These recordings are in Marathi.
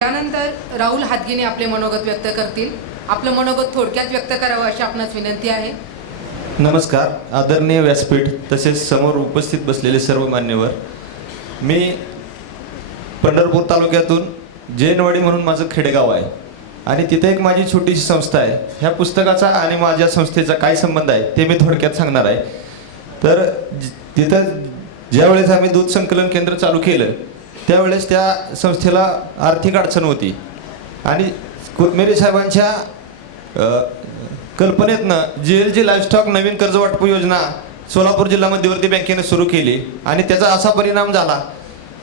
त्यानंतर राहुल हातगिने आपले मनोगत व्यक्त करतील। आपलं मनोगत थोडक्यात व्यक्त करावं अशी आपणास विनंती आहे। नमस्कार आदरणीय व्यासपीठ तसेच समोर उपस्थित बसलेले सर्व मान्यवर, मी पंढरपूर तालुक्यातून जैनवाडी म्हणून माझं खेडेगाव आहे आणि तिथे एक माझी छोटीशी संस्था आहे। ह्या पुस्तकाचा आणि माझ्या संस्थेचा काय संबंध आहे ते मी थोडक्यात सांगणार आहे। तर तिथं ज्यावेळेस आम्ही दूध संकलन केंद्र चालू केलं त्यावेळेस त्या संस्थेला आर्थिक अडचण होती आणि कोथमेरे साहेबांच्या कल्पनेतनं JLG लाईव्हस्टॉक नवीन कर्ज वाटप योजना सोलापूर जिल्हा मध्यवर्ती बँकेने सुरू केली आणि त्याचा असा परिणाम झाला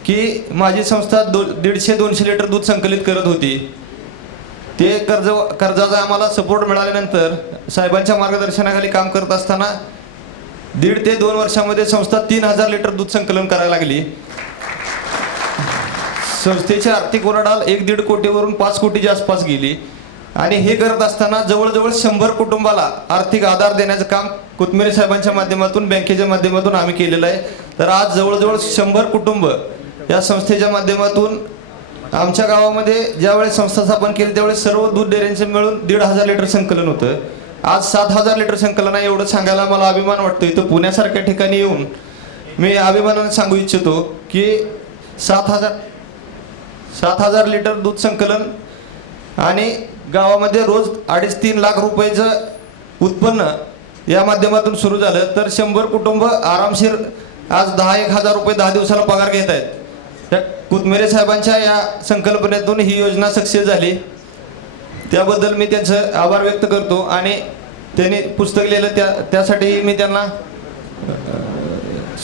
की माझी संस्था 150-200 लिटर दूध संकलित करत होती। ते कर्जाचा आम्हाला सपोर्ट मिळाल्यानंतर साहेबांच्या मार्गदर्शनाखाली काम करत असताना 1.5 ते 2 वर्षामध्ये संस्था 3000 लिटर दूध संकलन करायला लागली। संस्थेची आर्थिक उलाढाल 1-1.5 कोटीवरून 5 कोटीच्या आसपास गेली आणि हे करत असताना जवळजवळ 100 कुटुंबाला आर्थिक आधार देण्याचं काम कोथमेरे साहेबांच्या माध्यमातून बँकेच्या माध्यमातून आम्ही केलेलं आहे। तर आज जवळजवळ 100 कुटुंब या संस्थेच्या माध्यमातून आमच्या गावामध्ये ज्यावेळेस संस्था स्थापन केली त्यावेळेस सर्व दूध डेअऱ्यांचे मिळून 1,500 लिटर संकलन होतं। आज 7,000 लिटर संकलन आहे। एवढं सांगायला मला अभिमान वाटतो। इथं पुण्यासारख्या ठिकाणी येऊन मी अभिमानाने सांगू इच्छितो की 7,000 लिटर दूध संकलन आणि गावामध्ये रोज 2.5-3 लाख रुपयाचं उत्पन्न या माध्यमातून सुरू झालं तर 100 कुटुंब आरामशीर आज 10-1,000 रुपये 10 दिवसाला पगार घेत आहेत। त्या कोथमेरे साहेबांच्या या संकल्पनेतून ही योजना सक्सेस झाली, त्याबद्दल मी त्यांचं आभार व्यक्त करतो आणि त्यांनी पुस्तक लिहिलं त्यासाठी मी त्यांना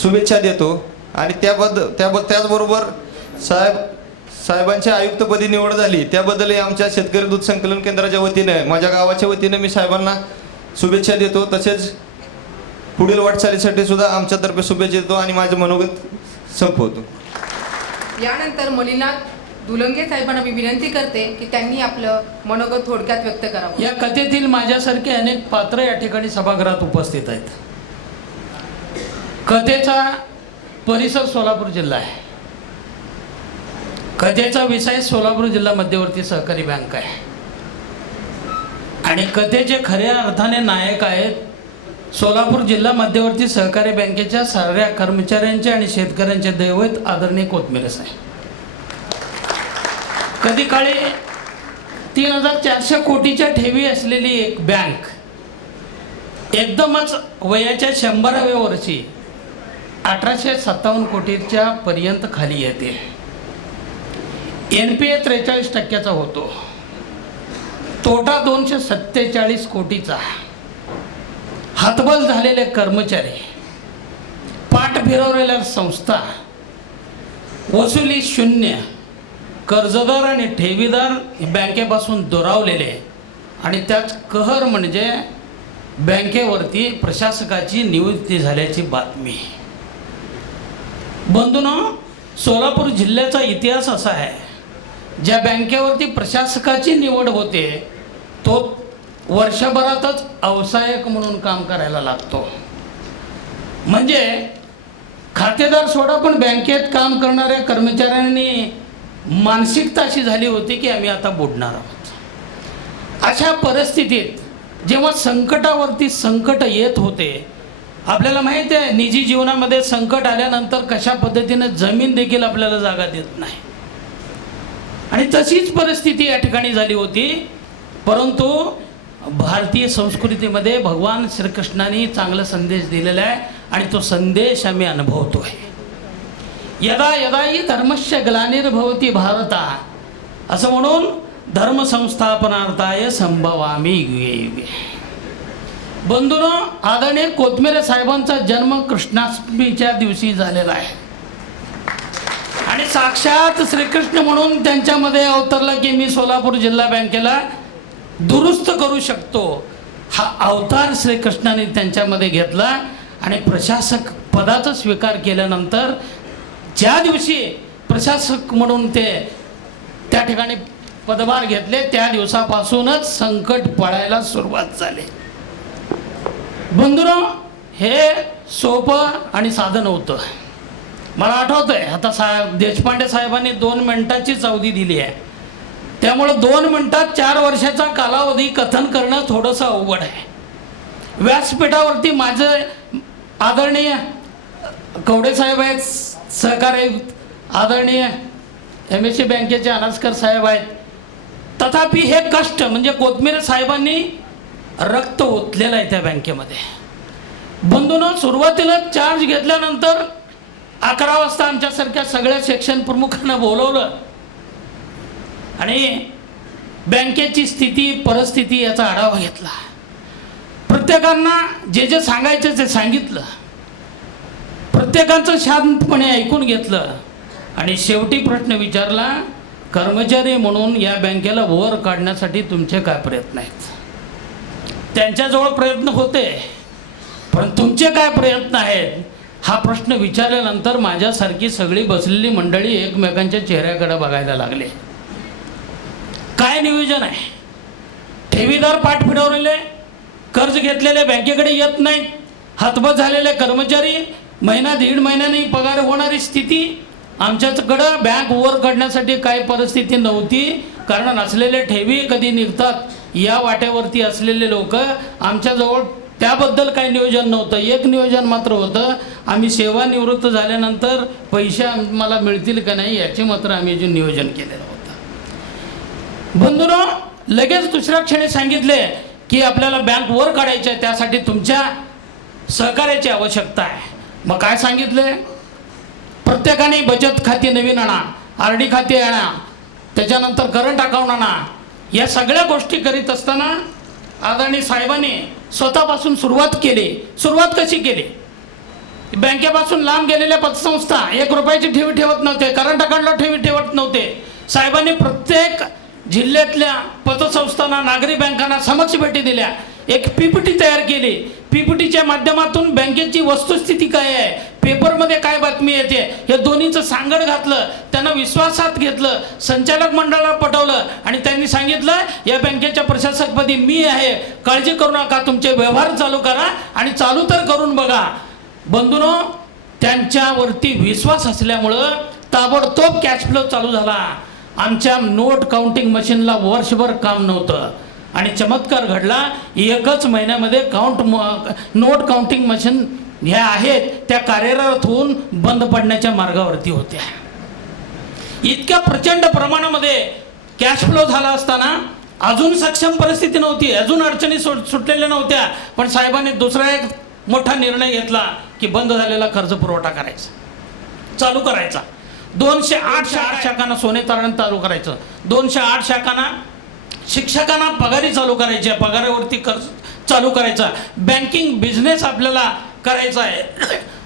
शुभेच्छा देतो आणि त्याचबरोबर साहेबांच्या आयुक्तपदी निवड झाली त्याबद्दलही आमच्या शेतकरी दूध संकलन केंद्राच्या वतीने माझ्या गावाच्या वतीने मी साहेबांना शुभेच्छा देतो। तसेच पुढील वाटचालीसाठी सुद्धा आमच्यातर्फे शुभेच्छा देतो आणि माझं मनोगत संपवतो। यानंतर मलिनाथ दुलंगे साहेबांना मी विनंती करते की त्यांनी आपलं मनोगत थोडक्यात व्यक्त करावं। या कथेतील माझ्यासारखे अनेक पात्र या ठिकाणी सभागृहात उपस्थित आहेत। कथेचा परिसर सोलापूर जिल्हा आहे। कथेचा विषय सोलापूर जिल्हा मध्यवर्ती सहकारी बँक आहे आणि कथेचे खऱ्या अर्थाने नायक आहेत सोलापूर जिल्हा मध्यवर्ती सहकारी बँकेच्या सर्व कर्मचाऱ्यांचे आणि शेतकऱ्यांचे दैवत आदरणीय कोथमेरे साहेब। कधी काळी 3,400 कोटीच्या ठेवी असलेली एक बँक एकदमच वयाच्या 100व्या वर्षी 1,857 कोटीच्या पर्यंत खाली येते। NPA 43% होतो, तोटा 247 कोटीचा, हतबल झालेले कर्मचारी, पाठ फिरवलेल्या संस्था, वसुली शून्य, कर्जदार आणि ठेवीदार बँकेपासून दुरावलेले आणि त्याच कहर म्हणजे बँकेवरती प्रशासकाची नियुक्ती झाल्याची बातमी। बंधूंनो, सोलापूर जिल्ह्याचा इतिहास असा आहे, ज्या बँकेवरती प्रशासकाची निवड होते तो वर्षभरातच अवसायक म्हणून काम करायला लागतो। म्हणजे खातेदार सोडा पण बँकेत काम करणाऱ्या कर्मचाऱ्यांनी मानसिकता अशी झाली होती की आम्ही आता बुडणार आहोत। अशा परिस्थितीत जेव्हा संकटावरती संकट येत होते, आपल्याला माहीत आहे निजी जीवनामध्ये संकट आल्यानंतर कशा पद्धतीने जमीन देखील आपल्याला जागा देत नाही आणि तशीच परिस्थिती या ठिकाणी झाली होती। परंतु भारतीय संस्कृतीमध्ये भगवान श्रीकृष्णाने चांगला संदेश दिलेला आहे आणि तो संदेश आम्ही अनुभवतोय। यदा यदा हि धर्मस्य ग्लानिर्भवति भारता असं म्हणून धर्मसंस्थापनार्थाय संभवामी युगे युगे। बंधूंनो, आदरणीय कोथमेरे साहेबांचा जन्म कृष्णाष्टमीच्या दिवशी झालेला आहे आणि साक्षात श्रीकृष्ण म्हणून त्यांच्यामध्ये अवतरला की मी सोलापूर जिल्हा बँकेला दुरुस्त करू शकतो। हा अवतार श्रीकृष्णाने त्यांच्यामध्ये घेतला आणि प्रशासक पदाचा स्वीकार केल्यानंतर ज्या दिवशी प्रशासक म्हणून ते त्या ठिकाणी पदभार घेतले त्या दिवसापासूनच संकट पळायला सुरुवात झाली। बंधूंनो, हे सोपं आणि साधं नव्हतं। मला आठवतंय आता देशपांडे साहेबांनी 2 मिनिटाचीच अवधी दिली आहे त्यामुळं 2 मिनिटात 4 वर्षाचा कालावधी कथन करणं थोडंसं अवघड आहे. व्यासपीठावरती माझे आदरणीय कवडे साहेब आहेत, सहकारी आयुक्त आदरणीय MSC बँकेचे अनासकर साहेब आहेत. तथापि हे कष्ट म्हणजे कोथमिरे साहेबांनी रक्त ओतलेलं आहे त्या बँकेमध्ये. बंधूंनो, सुरुवातीला चार्ज घेतल्यानंतर 11 वाजता आमच्यासारख्या सगळ्या सेक्शन प्रमुखांना बोलवलं आणि बँकेची स्थिती परिस्थिती याचा आढावा घेतला. प्रत्येकांना जे जे सांगायचं ते सांगितलं, प्रत्येकाचं शांतपणे ऐकून घेतलं आणि शेवटी प्रश्न विचारला, कर्मचारी म्हणून या बँकेला वर काढण्यासाठी तुमचे काय प्रयत्न आहेत? त्यांच्याजवळ प्रयत्न होते, पण तुमचे काय प्रयत्न आहेत हा प्रश्न विचारल्यानंतर माझ्यासारखी सगळी बसलेली मंडळी एकमेकांच्या चेहऱ्याकडे बघायला लागले. काय नियोजन आहे? ठेवीदार पाठ फिरवलेले, कर्ज घेतलेले बँकेकडे येत नाहीत, हातबस झालेले कर्मचारी, महिना 1.5 महिन्याने पगार होणारी स्थिती. आमच्याकडं बँक वर काढण्यासाठी काही परिस्थिती नव्हती, कारण असलेले ठेवी कधी निघतात या वाट्यावरती असलेले लोक आमच्याजवळ त्याबद्दल काही नियोजन नव्हतं. एक नियोजन मात्र होतं, आम्ही सेवानिवृत्त झाल्यानंतर पैसे आम्हाला मिळतील का नाही याचे मात्र आम्ही जे नियोजन केलेलं होतं. बंधूंनो, लगेच दुसऱ्या क्षणी सांगितले की आपल्याला बँक वर काढायची आहे, त्यासाठी तुमच्या सहकार्याची आवश्यकता आहे. मग काय सांगितले? प्रत्येकाने बचत खाती नवीन आणा, RD खाते आणा, त्याच्यानंतर करंट अकाउंट आणा. या सगळ्या गोष्टी करीत असताना आदरणीय साहेबांनी स्वतःपासून सुरुवात केली. सुरुवात कशी केली? बँकेपासून लांब गेलेल्या पतसंस्था 1 रुपयाची ठेवी ठेवत नव्हते, करंट अकाउंटला ठेवी ठेवत नव्हते. साहेबांनी प्रत्येक जिल्ह्यातल्या पतसंस्थांना, नागरी बँकांना समक्ष भेटी दिल्या, एक PPT तयार केली. PPTच्या माध्यमातून बँकेची वस्तुस्थिती काय आहे, पेपरमध्ये काय बातमी येते, हे दोन्हीचं सांगड घातलं. त्यांना विश्वासात घेतलं, संचालक मंडळाला पटवलं आणि त्यांनी सांगितलं या बँकेच्या प्रशासकपदी मी आहे, काळजी करू नका, तुमचे व्यवहार चालू करा आणि चालू तर करून बघा. बंधूंनो, त्यांच्यावरती विश्वास असल्यामुळं ताबडतोब कॅश फ्लो चालू झाला. आमच्या नोट काउंटिंग मशीनला वर्षभर काम नव्हतं आणि चमत्कार घडला. 1च महिन्यामध्ये नोट काउंटिंग मशीन ह्या आहेत त्या कार्यरत होऊन बंद पडण्याच्या मार्गावरती होत्या. इतक्या प्रचंड प्रमाणामध्ये कॅश फ्लो झाला असताना अजून सक्षम परिस्थिती नव्हती, अजून अडचणी सुटलेल्या नव्हत्या. पण साहेबांनी दुसरा एक मोठा निर्णय घेतला की बंद झालेला कर्ज पुरवठा करायचा, चालू करायचा. 208 शाखांना सोने तारण चालू करायचं, 208 शाखांना शिक्षकांना पगारी चालू करायची, पगारावरती कर्ज चालू करायचा, बँकिंग बिझनेस आपल्याला करायचा आहे.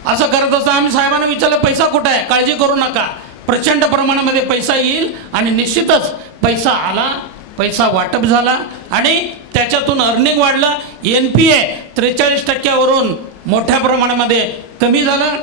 असं करत असताना आम्ही साहेबांना विचारलं पैसा कुठं आहे? काळजी करू नका, प्रचंड प्रमाणामध्ये पैसा येईल. आणि निश्चितच पैसा आला, पैसा वाटप झाला आणि त्याच्यातून अर्निंग वाढलं. NPA 43% मोठ्या प्रमाणामध्ये कमी झालं.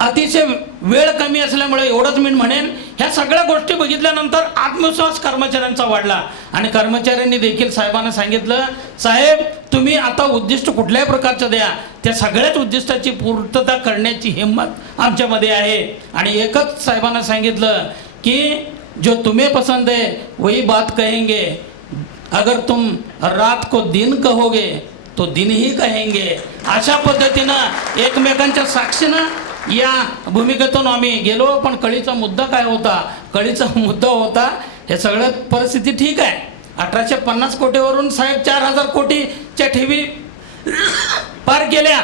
अतिशय वेळ कमी असल्यामुळे एवढंच मी म्हणेन, ह्या सगळ्या गोष्टी बघितल्यानंतर आत्मविश्वास कर्मचाऱ्यांचा वाढला आणि कर्मचाऱ्यांनी देखील साहेबांना सांगितलं, साहेब तुम्ही आता उद्दिष्ट कुठल्याही प्रकारचं द्या, त्या सगळ्याच उद्दिष्टाची पूर्तता करण्याची हिंमत आमच्यामध्ये आहे. आणि एकच साहेबांना सांगितलं की जो तुम्हें पसंद है वही बात कहेंगे, अगर तुम रात को दिन कहोगे तो दिन ही कहेंगे. अशा पद्धतीनं एकमेकांच्या साक्षीनं या भूमिकेतून आम्ही गेलो. पण कळीचा मुद्दा काय होता? कळीचा मुद्दा होता हे सगळं परिस्थिती ठीक आहे, 1850 कोटीवरून साहेब 4000 कोटीच्या ठेवी पार केल्या,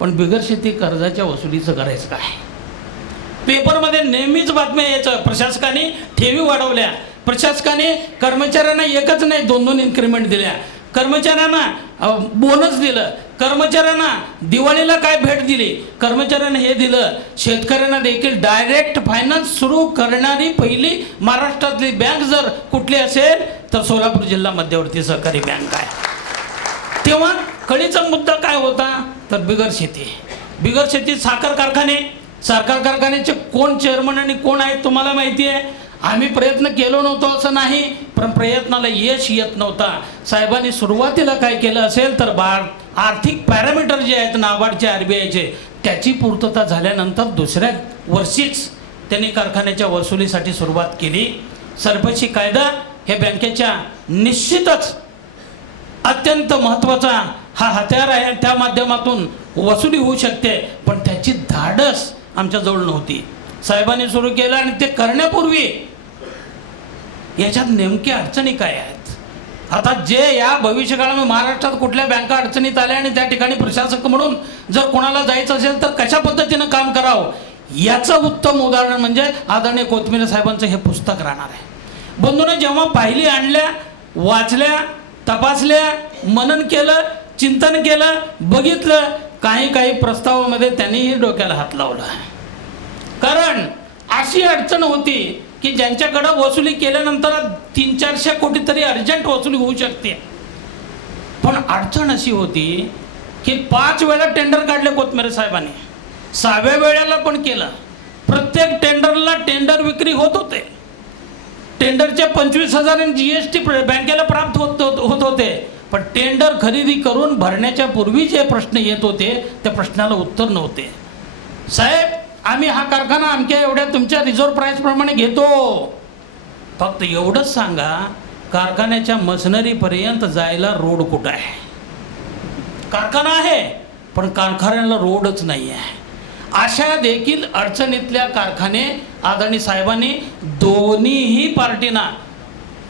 पण बिगर शेती कर्जाच्या वसुलीचं करायचं काय? पेपरमध्ये नेहमीच बातम्या यायचं, प्रशासकाने ठेवी वाढवल्या, प्रशासकाने कर्मचाऱ्यांना एकच नाही 2-2 इन्क्रिमेंट दिल्या, कर्मचाऱ्यांना बोनस दिलं, कर्मचाऱ्यांना दिवाळीला काय भेट दिली, कर्मचाऱ्यांना हे दिलं. शेतकऱ्यांना देखील डायरेक्ट फायनान्स सुरू करणारी पहिली महाराष्ट्रातली बँक जर कुठली असेल तर सोलापूर जिल्हा मध्यवर्ती सहकारी बँक आहे. तेव्हा कळीचा मुद्दा काय होता तर बिगर शेती. बिगर शेती साखर कारखान्याचे कोण चेअरमन आणि कोण आहेत तुम्हाला माहिती आहे. आम्ही प्रयत्न केलो नव्हतो असं नाही, पण प्रयत्नाला यश येत नव्हता. साहेबांनी सुरुवातीला काय केलं असेल तर आर्थिक पॅरामीटर जे आहेत नाबार्डचे, RBIचे, त्याची पूर्तता झाल्यानंतर दुसऱ्या वर्षीच त्यांनी कारखान्याच्या वसुलीसाठी सुरुवात केली. सरपंची कायदा हे बँकेच्या निश्चितच अत्यंत महत्त्वाचा हा हत्यार आहे. त्या माध्यमातून वसुली होऊ शकते, पण त्याची धाडस आमच्याजवळ नव्हती. साहेबांनी सुरू केलं आणि ते करण्यापूर्वी याच्यात नेमक्या अडचणी काय आहेत. आता जे या भविष्यकाळामध्ये महाराष्ट्रात कुठल्या बँका अडचणीत आल्या आणि त्या ठिकाणी प्रशासक म्हणून जर कोणाला जायचं असेल तर कशा पद्धतीनं काम करावं याचं उत्तम उदाहरण म्हणजे आदरणीय कोथमिरे साहेबांचं हे पुस्तक राहणार आहे. बंधूंनो, जेव्हा पाहिली, आणल्या, वाचल्या, तपासल्या, मनन केलं, चिंतन केलं, बघितलं, काही प्रस्तावामध्ये त्यांनीही डोक्याला हात लावला. कारण अशी अडचण होती की ज्यांच्याकडं वसुली केल्यानंतर 300-400 कोटी तरी अर्जंट वसुली होऊ शकते. पण अडचण अशी होती की 5 वेळा टेंडर काढले कोथमिरे साहेबांनी, 6व्या वेळेला पण केलं. प्रत्येक टेंडरला टेंडर विक्री होत होते. टेंडरचे 25,000 GST बँकेला प्राप्त होत होते. पण टेंडर खरेदी करून भरण्याच्या पूर्वी जे प्रश्न येत होते त्या प्रश्नाला उत्तर नव्हते. साहेब, आम्ही हा कारखाना अमक्या एवढ्या तुमच्या रिझर्व्ह प्राईसप्रमाणे घेतो, फक्त एवढंच सांगा कारखान्याच्या मशिनरीपर्यंत जायला रोड कुठं आहे. कारखाना आहे पण कारखान्याला रोडच नाही आहे. अशा देखील अडचणीतल्या कारखाने आदरणीय साहेबांनी दोन्हीही पार्टींना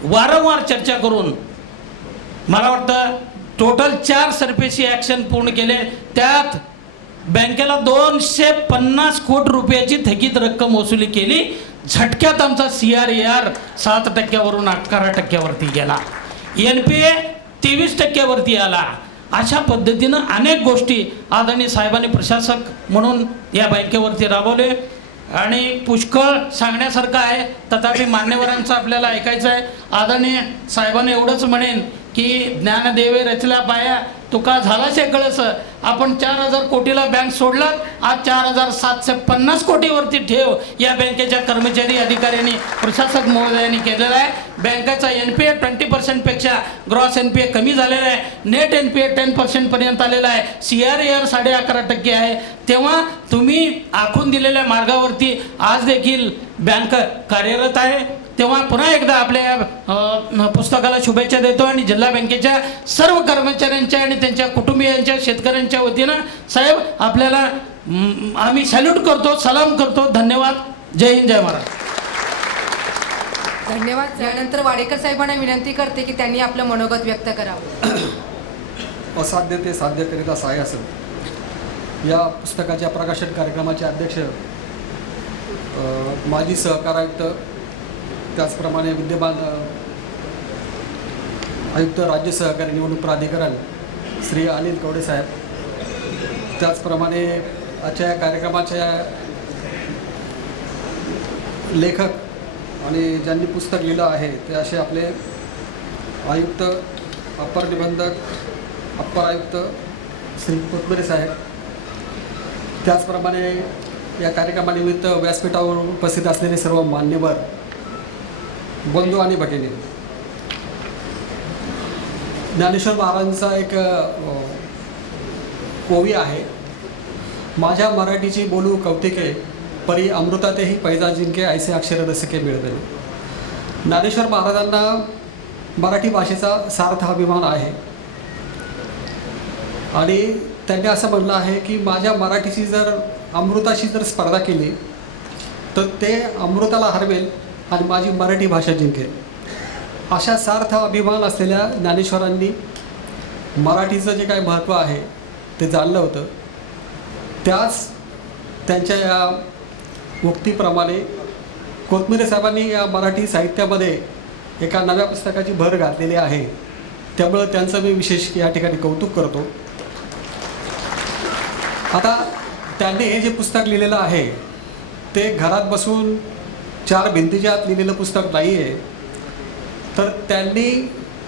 वारंवार चर्चा करून मला वाटतं टोटल 4 सरफेसी ॲक्शन पूर्ण केले. त्यात बँकेला 250 कोटी रुपयाची थकीत रक्कम वसुली केली. झटक्यात आमचा CRAR 7% 11% गेला. NPA 23% आला. अशा पद्धतीनं अनेक गोष्टी आदरणीय साहेबांनी प्रशासक म्हणून या बँकेवरती राबवले आणि पुष्कळ सांगण्यासारखं आहे. तथापि मान्यवरांचं आपल्याला ऐकायचं आहे. आदरणीय साहेबांनी एवढंच म्हणेन की ज्ञानदेवे रचला पाया तुका झाला कळस. आपण 4,000 कोटीला बँक सोडलात, आज 4,750 कोटीवरती ठेव या बँकेच्या कर्मचारी अधिकाऱ्यांनी प्रशासक महोदयांनी केलेला आहे. बँकेचा NPA 20% ग्रॉस NPA कमी झालेला आहे. नेट NPA 10% पर्यंत आलेला आहे. CRAR 11.5% आहे. तेव्हा तुम्ही आखून दिलेल्या मार्गावरती आज देखील बँक कार्यरत आहे. तेव्हा पुन्हा एकदा आपल्या पुस्तकाला शुभेच्छा देतो आणि जिल्हा बँकेच्या सर्व कर्मचाऱ्यांच्या आणि त्यांच्या कुटुंबियांच्या, शेतकऱ्यांच्या वतीनं साहेब आपल्याला आम्ही सॅल्यूट करतो, सलाम करतो. धन्यवाद. जय हिंद, जय महाराष्ट्र. धन्यवाद. यानंतर वाडेकर साहेबांना विनंती करते की त्यांनी आपलं मनोगत व्यक्त करावं. असाध्य ते साध्य करीता सहाय्य असेल या पुस्तकाच्या प्रकाशन कार्यक्रमाचे अध्यक्ष माजी सहकार आयुक्त, त्याचप्रमाणे विद्यमान आयुक्त राज्य सहकारी निवडणूक प्राधिकरण श्री अनिल कवडे साहेब, त्याचप्रमाणे आजच्या या कार्यक्रमाच्या लेखक आणि ज्यांनी पुस्तक लिहिलं आहे ते असे आपले आयुक्त, अप्पर निबंधक, अप्पर आयुक्त श्री कोथमिरे साहेब, त्याचप्रमाणे या कार्यक्रमानिमित्त व्यासपीठावर उपस्थित असलेले सर्व मान्यवर, बंधू आणि भगिनी. ज्ञानेश्वर महाराजांचा एक ओवी आहे, माझ्या मराठीची बोलू कौतिके परी अमृतातेही पैजा जिंके ऐसे अक्षर रसिके मिळवले. ज्ञानेश्वर महाराजांना मराठी भाषेचा सार्थ अभिमान आहे आणि त्यांनी असं म्हणलं आहे की माझ्या मराठीची जर अमृताशी जर स्पर्धा केली तर ते अमृताला हरवेल आणि माझी मराठी भाषा जिंकेल. अशा सार्थ अभिमान असलेल्या ज्ञानेश्वरांनी मराठीचं जे काही महत्त्व आहे ते जाणलं होतं. त्याच त्यांच्या या उक्तीप्रमाणे कोथमिरे साहेबांनी या मराठी साहित्यामध्ये एका नव्या पुस्तकाची भर घातलेली आहे. त्यामुळं त्यांचं मी विशेष या ठिकाणी कौतुक करतो. आता त्यांनी हे जे पुस्तक लिहिलेलं आहे ते घरात बसून 4 भिंतीच्या आत लिहिलेलं पुस्तक नाही आहे, तर त्यांनी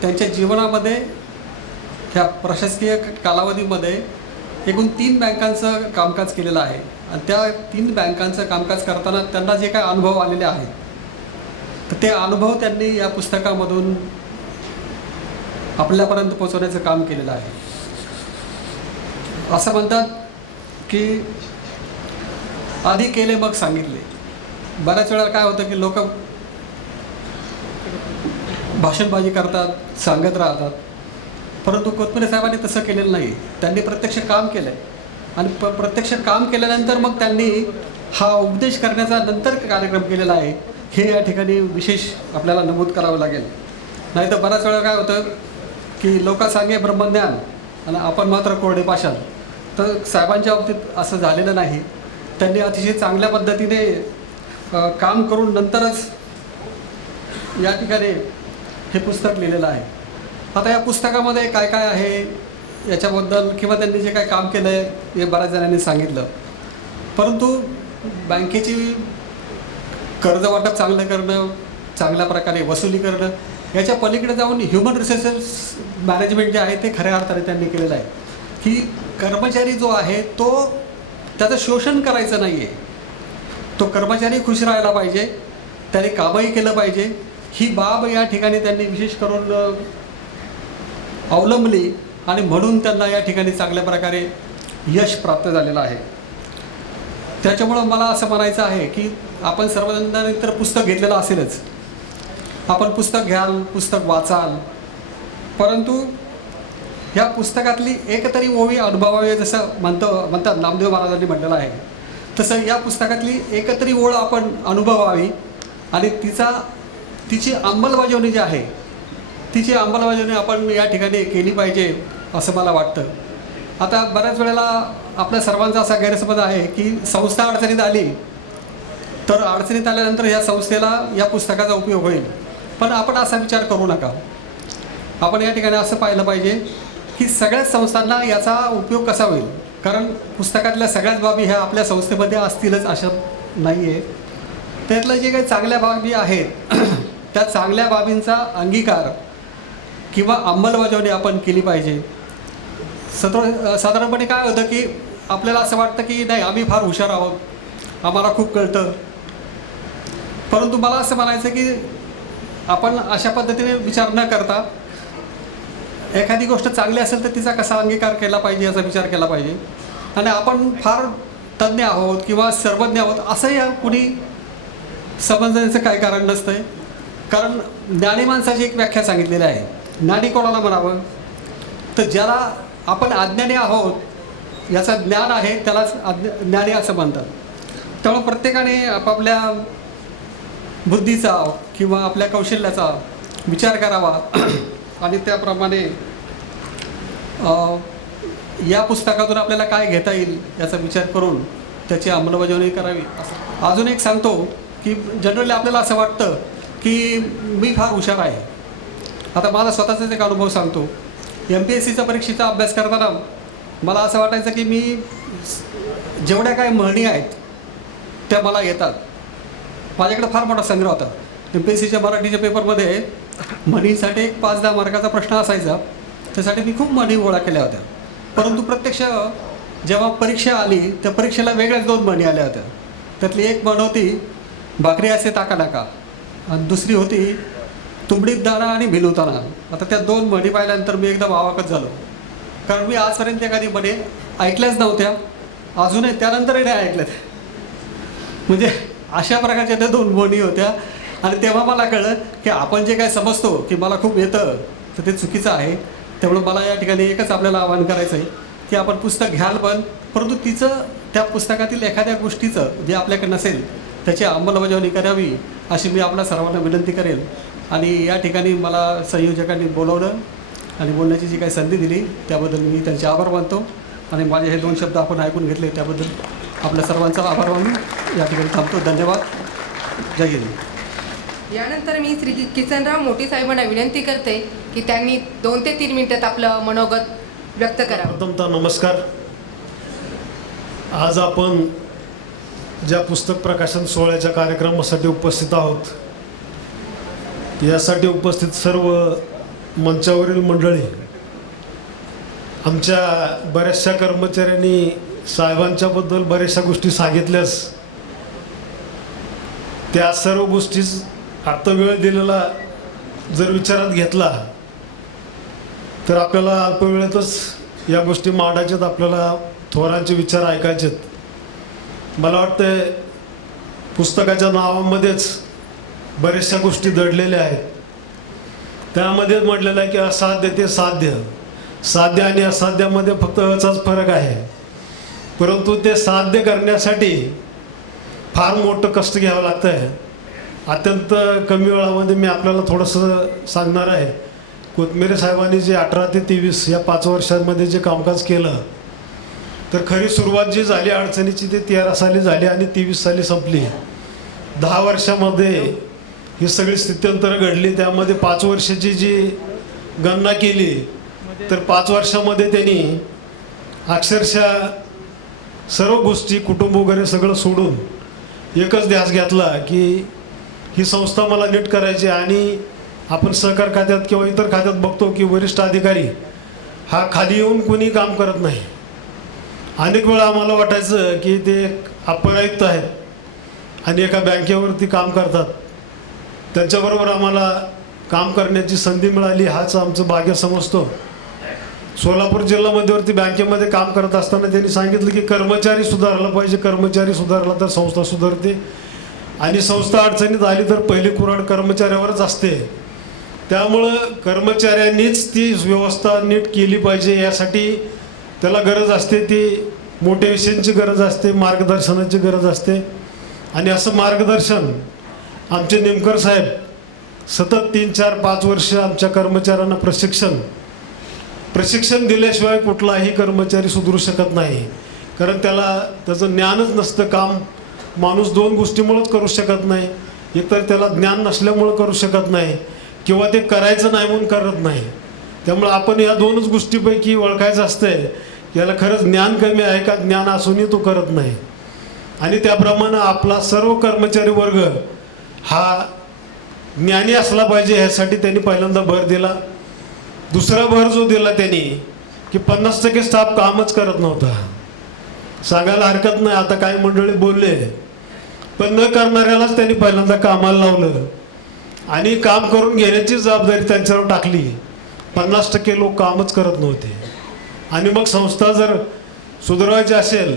त्यांच्या जीवनामध्ये ह्या प्रशासकीय कालावधीमध्ये एकूण 3 बँकांचं कामकाज केलेलं आहे आणि त्या 3 बँकांचं कामकाज करताना त्यांना जे काय अनुभव आलेले आहेत तर ते अनुभव त्यांनी या पुस्तकामधून आपल्यापर्यंत पोहोचवण्याचं काम केलेलं आहे. असं म्हणतात की आधी केले मग सांगितले. बऱ्याच वेळा काय होतं की लोक भाषणबाजी करतात, सांगत राहतात. परंतु कोथमिरे साहेबांनी तसं केलेलं नाही. त्यांनी प्रत्यक्ष काम केलं आहे आणि प्रत्यक्ष काम केल्यानंतर मग त्यांनी हा उपदेश करण्याचा नंतर कार्यक्रम केलेला आहे. हे या ठिकाणी विशेष आपल्याला नमूद करावं लागेल. नाही तर बऱ्याच वेळा काय होतं की लोक सांगे ब्रह्मज्ञान आणि आपण मात्र कोरडे पाषाण. तर साहेबांच्या बाबतीत असं झालेलं नाही. त्यांनी अतिशय चांगल्या पद्धतीने काम करून नंतरच या ठिकाणी हे पुस्तक लिहिलेलं आहे. आता या पुस्तकामध्ये काय काय आहे याच्याबद्दल किंवा त्यांनी जे काय काम केलं आहे हे बऱ्याच जणांनी सांगितलं. परंतु बँकेची कर्ज वाटप चांगलं करणं, चांगल्या प्रकारे वसुली करणं, याच्या पलीकडे जाऊन ह्युमन रिसोर्सेस मॅनेजमेंट जे आहे ते खऱ्या अर्थाने त्यांनी केलेलं आहे. की कर्मचारी जो आहे तो त्याचं शोषण करायचं नाही आहे. तो कर्मचारी खुश राहायला पाहिजे, त्याने कामही केलं पाहिजे. ही बाब या ठिकाणी त्यांनी विशेष करून अवलंबली आणि म्हणून त्यांना या ठिकाणी चांगल्या प्रकारे यश प्राप्त झालेलं आहे. त्याच्यामुळं मला असं म्हणायचं आहे की आपण सर्वजणांनी तर पुस्तक घेतलेलं असेलच. आपण पुस्तक घ्याल, पुस्तक वाचाल, परंतु ह्या पुस्तकातली एकतरी ओवी अनुभवावी जसं म्हणतात नामदेव महाराजांनी म्हटलेलं आहे. तसं या पुस्तकातली एकतरी ओळ आपण अनुभवावी आणि तिची अंमलबजावणी जी आहे तिची अंमलबजावणी आपण या ठिकाणी केली पाहिजे असं मला वाटतं. आता बऱ्याच वेळेला आपल्या सर्वांचा असा गैरसमज आहे की संस्था अडचणीत आली तर अडचणीत आल्यानंतर ह्या संस्थेला या पुस्तकाचा उपयोग होईल. पण आपण असा विचार करू नका. आपण या ठिकाणी असं पाहिलं पाहिजे की सगळ्याच संस्थांना याचा उपयोग कसा होईल. कारण पुस्तकातल्या सगळ्याच बाबी ह्या आपल्या संस्थेमध्ये असतीलच अशा नाही आहे. त्यातल्या जे काही चांगल्या बाबी आहेत त्या चांगल्या बाबींचा अंगीकार किंवा अंमलबजावणी आपण केली पाहिजे. साधारणपणे काय होतं की आपल्याला असं वाटतं की नाही आम्ही फार हुशार आहोत, आम्हाला खूप कळतं. परंतु मला असं म्हणायचं की आपण अशा पद्धतीने विचार न करता एखादी गोष्ट चांगली असेल तर तिचा कसा अंगीकार केला पाहिजे याचा विचार केला पाहिजे. आणि आपण फार तज्ज्ञ आहोत किंवा सर्वज्ञ आहोत असं या कुणी समजण्याचं काही कारण नसतं आहे. कारण ज्ञानी माणसाची एक व्याख्या सांगितलेली आहे. ज्ञानी कोणाला म्हणावं तर ज्याला आपण अज्ञानी आहोत याचं ज्ञान आहे त्यालाच ज्ञानी असं म्हणतात. त्यामुळे प्रत्येकाने आपापल्या बुद्धीचा किंवा आपल्या कौशल्याचा विचार करावा आणि त्याप्रमाणे या पुस्तकातून आपल्याला काय घेता येईल याचा विचार करून त्याची अंमलबजावणी करावी. अजून एक सांगतो की जनरली आपल्याला असं वाटतं की मी फार हुशार आहे. आता मला स्वतःचाच एक अनुभव सांगतो. MPSCचा परीक्षेचा अभ्यास करताना मला असं वाटायचं की मी जेवढ्या काही म्हणी आहेत त्या मला येतात. माझ्याकडे फार मोठा संग्रह होता. MPSCच्या मराठीच्या पेपरमध्ये म्हणीसाठी एक 5-10 मार्काचा प्रश्न असायचा. त्यासाठी मी खूप म्हणी गोळा केल्या होत्या. परंतु प्रत्यक्ष जेव्हा परीक्षा आली त्या परीक्षेला वेगळ्याच 2 म्हणी आल्या होत्या. त्यातली एक म्हण होती भाकरी असे ताका नाका आणि दुसरी होती तुंबडीत दाणा आणि भिलवताना. आता त्या 2 म्हणी पाहिल्यानंतर मी एकदम अवाकच झालो. कारण मी आजपर्यंत एखादी म्हणी ऐकल्याच नव्हत्या, अजूनही त्यानंतरही नाही ऐकल्यात. म्हणजे अशा प्रकारच्या त्या 2 म्हणी होत्या. आणि तेव्हा मला कळलं की आपण जे काय समजतो की मला खूप येतं तर ते चुकीचं आहे. त्यामुळे मला या ठिकाणी एकच आपल्याला आवाहन करायचं आहे की आपण पुस्तक घ्याल पण, परंतु त्या पुस्तकातील एखाद्या गोष्टीचं जे आपल्याकडे नसेल त्याची अंमलबजावणी करावी अशी मी आपल्या सर्वांना विनंती करेल. आणि या ठिकाणी मला संयोजकांनी बोलवलं आणि बोलण्याची जी काही संधी दिली त्याबद्दल मी त्यांचे आभार मानतो. आणि माझे हे 2 शब्द आपण ऐकून घेतले त्याबद्दल आपल्या सर्वांचा आभार मानून या ठिकाणी थांबतो. धन्यवाद. जय हिंद. यानंतर मी श्री किसनराव मोठी साहेबांना विनंती करते की त्यांनी 2 ते 3 मिनिटात आपलं मनोगत व्यक्त करावं. प्रथमतः नमस्कार. आज आपण ज्या पुस्तक प्रकाशन सोहळ्याच्या कार्यक्रमासाठी उपस्थित आहोत यासाठी उपस्थित सर्व मंचावरील मंडळी, आमच्या बऱ्याचशा कर्मचाऱ्यांनी साहेबांच्याबद्दल बऱ्याचशा गोष्टी सांगितल्याच. त्या सर्व गोष्टीच आता वेळ दिलेला जर विचारात घेतला तर आपल्याला अल्प वेळेतच या गोष्टी मांडायच्यात, आपल्याला थोरांचे विचार ऐकायचेत. मला वाटतं पुस्तकाच्या नावामध्येच बऱ्याचशा गोष्टी दडलेल्या आहेत. त्यामध्ये म्हटलेलं आहे की असाध्य ते साध्य. साध्य आणि असाध्यामध्ये फक्त अचाच फरक आहे. परंतु ते साध्य करण्यासाठी फार मोठं कष्ट घ्यावं लागतं आहे. अत्यंत कमी वेळामध्ये मी आपल्याला थोडंसं सांगणार आहे. कोथमिरे साहेबांनी जे 18 ते 23 या 5 वर्षांमध्ये जे कामकाज केलं, तर खरी सुरुवात जी झाली अडचणीची ती 13 साली झाली आणि 23 साली संपली. 10 वर्षामध्ये ही सगळी स्थित्यंतरं घडली. त्यामध्ये 5 वर्षाची जी गणना केली तर 5 वर्षामध्ये त्यांनी अक्षरशः सर्व गोष्टी, कुटुंब वगैरे सगळं सोडून एकच ध्यास घेतला की ही संस्था मला नीट करायची. आणि आपण सहकार खात्यात किंवा इतर खात्यात बघतो की वरिष्ठ अधिकारी हा खाली येऊन कोणी काम करत नाही. अनेक वेळा आम्हाला वाटायचं की ते अपरायुक्त आहेत आणि एका बँकेवरती काम करतात, त्यांच्याबरोबर आम्हाला काम करण्याची संधी मिळाली, हाच आमचं भाग्य समजतो. सोलापूर जिल्हा मध्यवर्ती बँकेमध्ये काम करत असताना त्यांनी सांगितलं की कर्मचारी सुधारला पाहिजे, कर्मचारी सुधारला तर संस्था सुधारते आणि संस्था अडचणीत आली तर पहिली कुऱ्हाड कर्मचाऱ्यावरच असते. त्यामुळं कर्मचाऱ्यांनीच ती व्यवस्था नीट केली पाहिजे. यासाठी त्याला गरज असते ती मोटिवेशनची गरज असते, मार्गदर्शनाची गरज असते. आणि असं मार्गदर्शन आमचे निमकर साहेब सतत 3, 4, 5 वर्ष आमच्या कर्मचाऱ्यांना प्रशिक्षण दिल्याशिवाय कुठलाही कर्मचारी सुधरू शकत नाही. कारण त्याला त्याचं ज्ञानच नसतं. काम माणूस 2 गोष्टीमुळेच करू शकत नाही. एकतर त्याला ज्ञान नसल्यामुळं करू शकत नाही किंवा ते करायचं नाही म्हणून करत नाही. त्यामुळे आपण या 2च गोष्टीपैकी ओळखायचं असतंय की याला खरंच ज्ञान कमी आहे का ज्ञान असूनही तो करत नाही. आणि त्याप्रमाणे आपला सर्व कर्मचारी वर्ग हा ज्ञानी असला पाहिजे ह्यासाठी त्यांनी पहिल्यांदा भर दिला. दुसरा भर जो दिला त्यांनी की 50% स्टाफ कामच करत नव्हता. सांगायला हरकत नाही, आता काही मंडळी बोलले, पण न करणाऱ्यालाच त्यांनी पहिल्यांदा कामाला लावलं आणि काम करून घेण्याची जबाबदारी त्यांच्यावर टाकली. 50% लोक कामच करत नव्हते. आणि मग संस्था जर सुधारायची असेल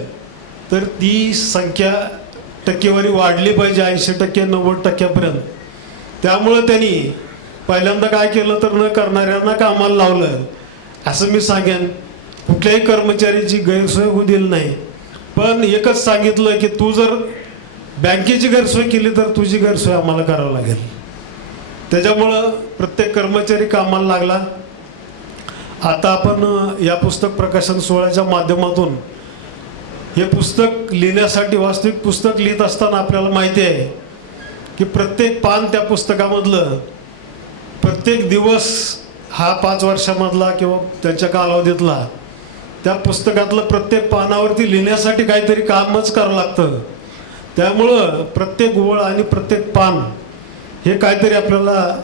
तर ती संख्या टक्केवारी वाढली पाहिजे 80%, 90%पर्यंत. त्यामुळं त्यांनी पहिल्यांदा काय केलं तर न करणाऱ्यांना कामाला लावलं. असं मी सांगेन, कुठल्याही कर्मचाऱ्याची गैरसोय होऊ दिली नाही. पण एकच सांगितलं की तू जर बँकेची गैरसोय केली तर तुझी गैरसोय आम्हाला करावं लागेल. त्याच्यामुळं प्रत्येक कर्मचारी कामाला लागला. आता आपण या पुस्तक प्रकाशन सोहळ्याच्या माध्यमातून हे पुस्तक लिहिण्यासाठी, वास्तविक पुस्तक लिहित असताना आपल्याला माहिती आहे की प्रत्येक पान त्या पुस्तकामधलं, प्रत्येक दिवस हा 5 वर्षामधला किंवा त्यांच्या कालावधीतला, त्या पुस्तकातलं प्रत्येक पानावरती लिहिण्यासाठी काहीतरी कामच करावं लागतं. त्यामुळं प्रत्येक ओळ आणि प्रत्येक पान हे काहीतरी आपल्याला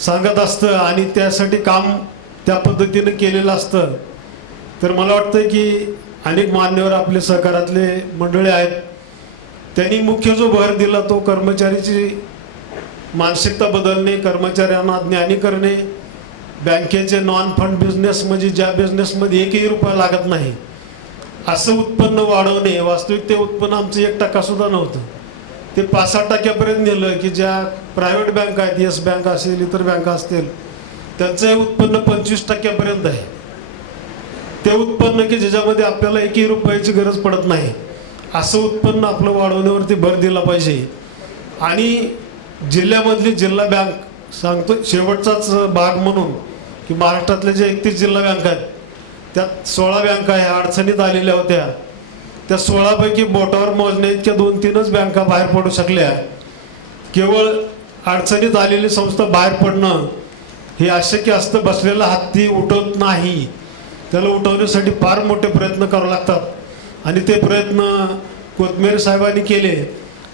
सांगत असतं आणि त्यासाठी काम त्या पद्धतीनं केलेलं असतं. तर मला वाटतं की अनेक मान्यवर आपले सहकारातले मंडळी आहेत, त्यांनी मुख्य जो भर दिला तो कर्मचाऱ्याची मानसिकता बदलणे, कर्मचाऱ्यांना ज्ञानी करणे, बँकेचे नॉन फंड बिझनेस म्हणजे ज्या बिझनेसमध्ये 1ही रुपया लागत नाही असं उत्पन्न वाढवणे. वास्तविक ते उत्पन्न आमचं 1% सुद्धा नव्हतं, ते 5-6% नेलं की ज्या प्रायव्हेट बँक आहेत, येस बँक असेल, इतर बँका असतील, त्यांचं हे उत्पन्न 25% आहे. ते उत्पन्न की ज्याच्यामध्ये आपल्याला 1ही रुपयाची गरज पडत नाही असं उत्पन्न आपलं वाढवण्यावरती भर दिला पाहिजे. आणि जिल्ह्यामधली जिल्हा बँक सांगतो शेवटचाच भाग म्हणून की महाराष्ट्रातल्या जे 31 जिल्हा बँका आहेत त्यात 16 बँका ह्या अडचणीत आलेल्या होत्या. त्या 16 पैकी बोटावर मोजण्या इतक्या 2-3च बँका बाहेर पडू शकल्या. केवळ अडचणीत आलेली संस्था बाहेर पडणं हे अशक्य असतं. बसलेला हत्ती उठत नाही, त्याला उठवण्यासाठी फार मोठे प्रयत्न करावे लागतात आणि ते प्रयत्न कोथमिरे साहेबांनी केले.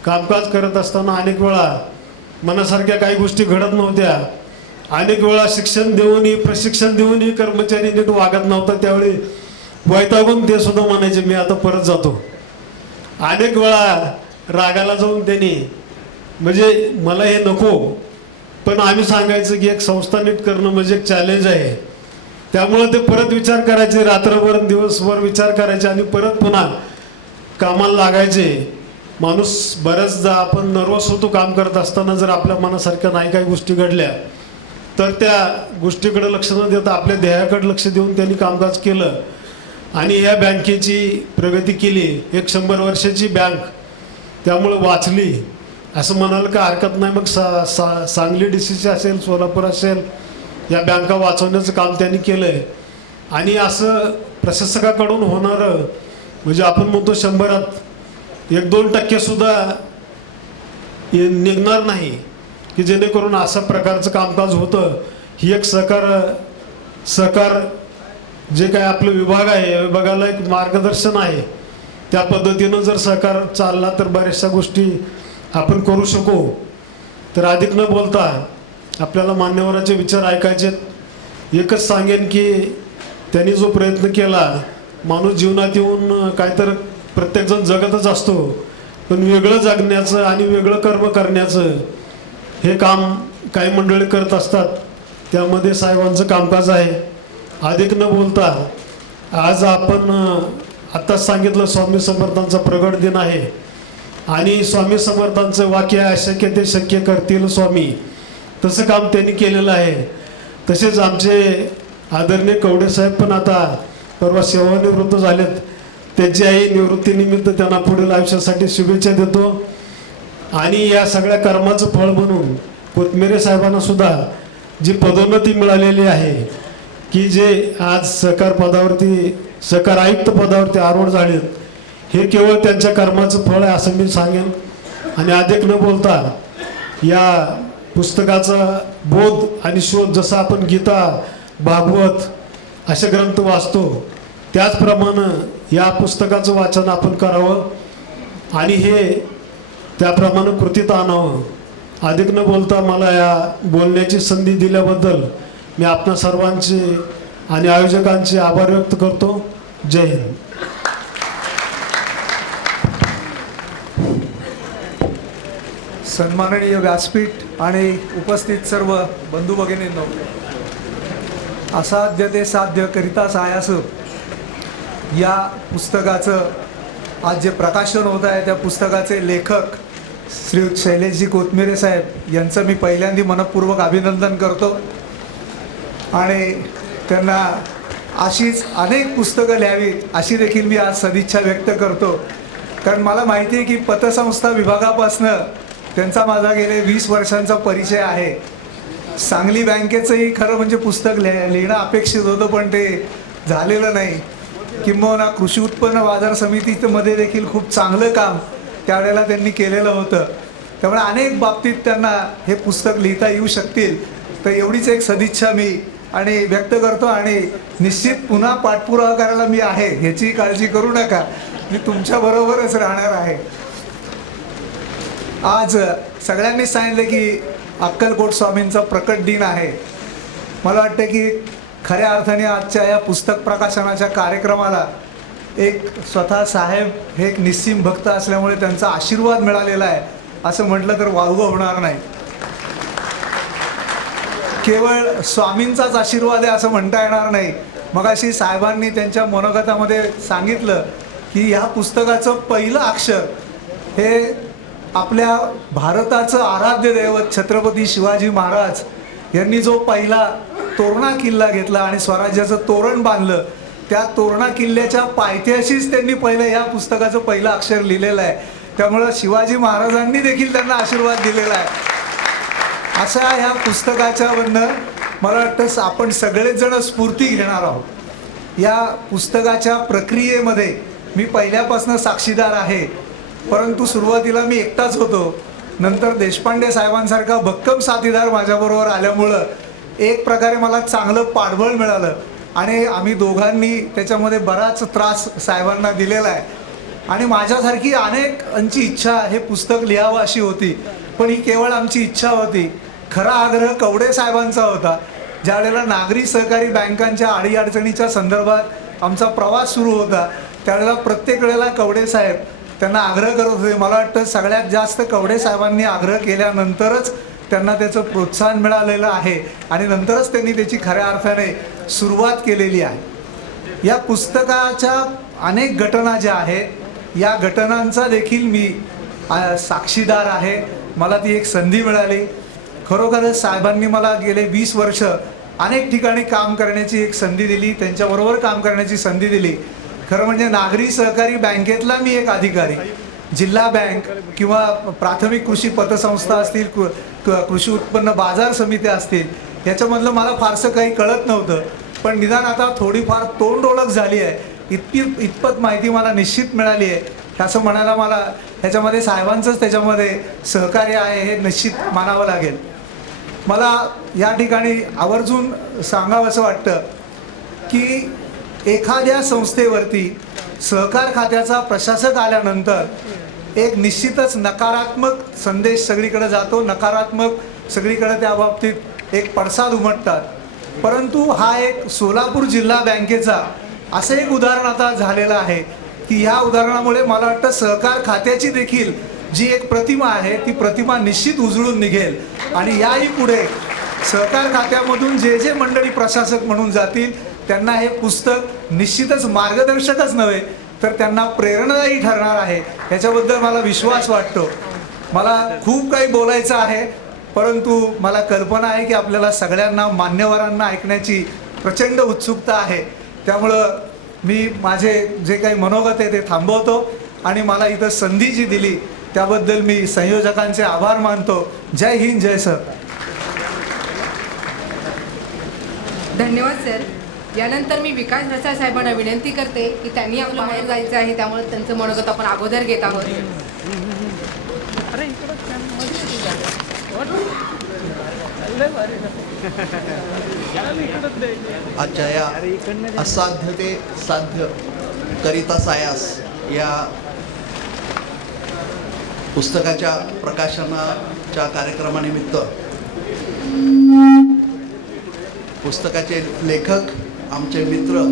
कामकाज करत असताना अनेक वेळा मनासारख्या काही गोष्टी घडत नव्हत्या. अनेक वेळा शिक्षण देऊनही, प्रशिक्षण देऊनही कर्मचारी नीट वागत नव्हता. त्यावेळी वैतागून ते सुद्धा म्हणायचे मी आता परत जातो. अनेक वेळा रागाला जाऊन त्यांनी म्हणजे मला हे नको, पण आम्ही सांगायचं की एक संस्था नीट करणं म्हणजे एक चॅलेंज आहे. त्यामुळं ते परत विचार करायचे, रात्रभर दिवसभर विचार करायचे आणि परत पुन्हा कामाला लागायचे. माणूस बऱ्याचदा आपण नर्वस होतो काम करत असताना, जर आपल्या मनासारख्या नाही काही गोष्टी घडल्या तर त्या गोष्टीकडे लक्ष न देता आपल्या ध्येयाकडे लक्ष देऊन त्यांनी कामकाज केलं आणि या बँकेची प्रगती केली. 100 वर्षाची बँक त्यामुळं वाचली असं म्हणायला काय हरकत नाही. मग सांगली DCC असेल, सोलापूर असेल, या बँका वाचवण्याचं काम त्यांनी केलं आहे. आणि असं प्रशासकाकडून होणारं म्हणजे आपण म्हणतो 100त 1-2% सुद्धा निघणार नाही की जेणेकरून अशा प्रकारचं कामकाज होतं. ही एक सहकार जे काय आपलं विभाग आहे या विभागाला एक मार्गदर्शन आहे. त्या पद्धतीनं जर सहकार चालला तर बऱ्याचशा गोष्टी आपण करू शकू. तर अधिक न बोलता आपल्याला मान्यवराचे विचार ऐकायचे. एकच सांगेन की त्यांनी जो प्रयत्न केला, माणूस जीवनात येऊन काहीतरी प्रत्येकजण जगतच असतो, पण वेगळं जगण्याचं आणि वेगळं कर्म करण्याचं हे काम काही मंडळी करत असतात. त्यामध्ये साहेबांचं कामकाज आहे. अधिक न बोलता आज आपण आत्ताच सांगितलं स्वामी समर्थांचा प्रगट दिन आहे आणि स्वामी समर्थांचं वाक्य आहे, अशक्य ते शक्य करतील स्वामी. तसं काम त्यांनी केलेलं आहे. तसेच आमचे आदरणीय कवडे साहेब पण आता परवा सेवानिवृत्त झालेत. त्यांची आई निवृत्तीनिमित्त त्यांना पुढील आयुष्यासाठी शुभेच्छा देतो. आणि या सगळ्या कर्माचं फळ म्हणून कोथमिरे साहेबांना सुद्धा जी पदोन्नती मिळालेली आहे की जे आज सहकार पदावरती, सहकार आयुक्त पदावरती आरूढ झालेत, हे केवळ त्यांच्या कर्माचं फळ आहे असं मी सांगेन. आणि अधिक न बोलता या पुस्तकाचा बोध आणि शोध, जसं आपण गीता, भागवत असे ग्रंथ वाचतो त्याचप्रमाणे या पुस्तकाचं वाचन आपण करावं आणि हे त्याप्रमाणे कृतीत आणावं. अधिक न बोलता मला या बोलण्याची संधी दिल्याबद्दल मी आपणा सर्वांचे आणि आयोजकांचे आभार व्यक्त करतो. जय हिंद. सन्माननीय व्यासपीठ आणि उपस्थित सर्व बंधू भगिनींनो, असाध्य ते साध्य करिता सायास या पुस्तकाचं आज जे प्रकाशन होत आहे त्या पुस्तकाचे लेखक श्री शैलेशजी कोथमिरे साहेब यांचं मी पहिल्यांदा मनपूर्वक अभिनंदन करतो. आणि त्यांना अशीच अनेक पुस्तकं लिहावीत अशी देखील मी आज सदिच्छा व्यक्त करतो. कारण मला माहिती आहे की पतसंस्था विभागापासनं त्यांचा माझा गेले 20 वर्षांचा परिचय आहे. सांगली बँकेचंही खरं म्हणजे पुस्तक लिहिणं अपेक्षित होतं, पण ते झालेलं नाही. किंबहुना कृषी उत्पन्न बाजार समितीमध्ये देखील खूप चांगलं काम त्यावेळेला त्यांनी केलेलं होतं. त्यामुळे अनेक बाबतीत त्यांना हे पुस्तक लिहिता येऊ शकतील. तर एवढीच एक सदिच्छा मी आणि व्यक्त करतो. आणि निश्चित पुन्हा पाठपुरावा करायला मी आहे, ह्याची काळजी करू नका, मी तुमच्याबरोबरच राहणार आहे. आज सगळ्यांनी सांगितलं की अक्कलकोट स्वामींचा प्रकट दिन आहे. मला वाटतं की खऱ्या अर्थाने आजच्या या पुस्तक प्रकाशनाच्या कार्यक्रमाला एक स्वतः साहेब हे एक निस्सीम भक्त असल्यामुळे त्यांचा आशीर्वाद मिळालेला आहे असं म्हटलं तर वावगं होणार नाही. केवळ स्वामींचाच आशीर्वाद आहे असं म्हणता येणार नाही. मगाशी साहेबांनी त्यांच्या मनोगतामध्ये सांगितलं की ह्या पुस्तकाचं पहिलं अक्षर हे आपल्या भारताचं आराध्य दैवत छत्रपती शिवाजी महाराज यांनी जो पहिला तोरणा किल्ला घेतला आणि स्वराज्याचं तोरण बांधलं, त्या तोरणा किल्ल्याच्या पायथ्याशीच त्यांनी पहिलं या पुस्तकाचं पहिलं अक्षर लिहिलेलं आहे. त्यामुळं शिवाजी महाराजांनी देखील त्यांना आशीर्वाद दिलेला आहे. अशा ह्या पुस्तकाच्यावरनं मला वाटतं आपण सगळेच जण स्फूर्ती घेणार आहोत. या पुस्तकाच्या प्रक्रियेमध्ये मी पहिल्यापासून साक्षीदार आहे, परंतु सुरुवातीला मी एकटाच होतो. नंतर देशपांडे साहेबांसारखा भक्कम साथीदार माझ्याबरोबर आल्यामुळं एक प्रकारे मला चांगलं पाठबळ मिळालं आणि आम्ही दोघांनी त्याच्यामध्ये बराच त्रास साहेबांना दिलेला आहे. आणि माझ्यासारखी अनेकांची इच्छा हे पुस्तक लिहावं अशी होती, पण ही केवळ आमची इच्छा होती. खरा आग्रह कवडे साहेबांचा होता. ज्यावेळेला नागरी सहकारी बँकांच्या अडीअडचणीच्या संदर्भात आमचा प्रवास सुरू होता त्यावेळेला प्रत्येक वेळेला कवडे साहेब त्यांना आग्रह करत होते. मला वाटतं सगळ्यात जास्त कवडे साहेबांनी आग्रह केल्यानंतरच त्यांना त्याचं प्रोत्साहन मिळालेलं आहे आणि नंतरच त्यांनी त्याची खऱ्या अर्थाने सुरुवात केलेली आहे. या पुस्तकाच्या अनेक घटना ज्या आहेत या घटनांचा देखील मी साक्षीदार आहे. मला ती एक संधी मिळाली. खरोखरच साहेबांनी मला गेले 20 वर्ष अनेक ठिकाणी काम करण्याची एक संधी दिली, त्यांच्याबरोबर काम करण्याची संधी दिली. खरं म्हणजे नागरी सहकारी बँकेतला मी एक अधिकारी, जिल्हा बँक किंवा प्राथमिक कृषी पतसंस्था असतील, कृषी उत्पन्न बाजार समित्या असतील, याच्यामधलं मला फारसं काही कळत नव्हतं. पण निदान आता थोडीफार तोंड ओळख झाली आहे, इतपत माहिती मला निश्चित मिळाली आहे. असं म्हणायला मला ह्याच्यामध्ये साहेबांचंच त्याच्यामध्ये सहकार्य आहे हे निश्चित मानावं लागेल. मला या ठिकाणी आवर्जून सांगावंसं वाटतं की एखाद्या संस्थेवरती सहकार खात्याचा प्रशासक आल्यानंतर एक निश्चितच नकारात्मक संदेश सगळीकडे जातो, नकारात्मक सगळीकडे त्या बाबतीत एक पडसाद उमटतात. परंतु हा एक सोलापूर जिल्हा बँकेचा असं एक उदाहरण आता झालेलं आहे की ह्या उदाहरणामुळे मला वाटतं सहकार खात्याची देखील जी एक प्रतिमा आहे ती प्रतिमा निश्चित उजळून निघेल. आणि याही पुढे सहकार खात्यामधून जे जे मंडळी प्रशासक म्हणून जातील त्यांना हे पुस्तक निश्चितच मार्गदर्शकच नव्हे तर त्यांना प्रेरणादायी ठरणार आहे, याच्याबद्दल मला विश्वास वाटतो. मला खूप काही बोलायचं आहे, परंतु मला कल्पना आहे की आपल्याला सगळ्यांना मान्यवरांना ऐकण्याची प्रचंड उत्सुकता आहे. त्यामुळं मी माझे जे काही मनोगत आहे ते थांबवतो आणि मला इथं संधी जी दिली त्याबद्दल मी संयोजकांचे आभार मानतो. जय हिंद, जय सर. धन्यवाद सर. यानंतर मी विकास रसाळ साहेबांना विनंती करते की त्यांनी आपलं बाहेर जायचं आहे, त्यामुळे त्यांचं मनोगत आपण अगोदर घेत आहोत. आजच्या या असाध्य ते साध्य करिता सायास या पुस्तकाच्या प्रकाशनाच्या कार्यक्रमानिमित्त पुस्तकाचे लेखक आमचे मित्र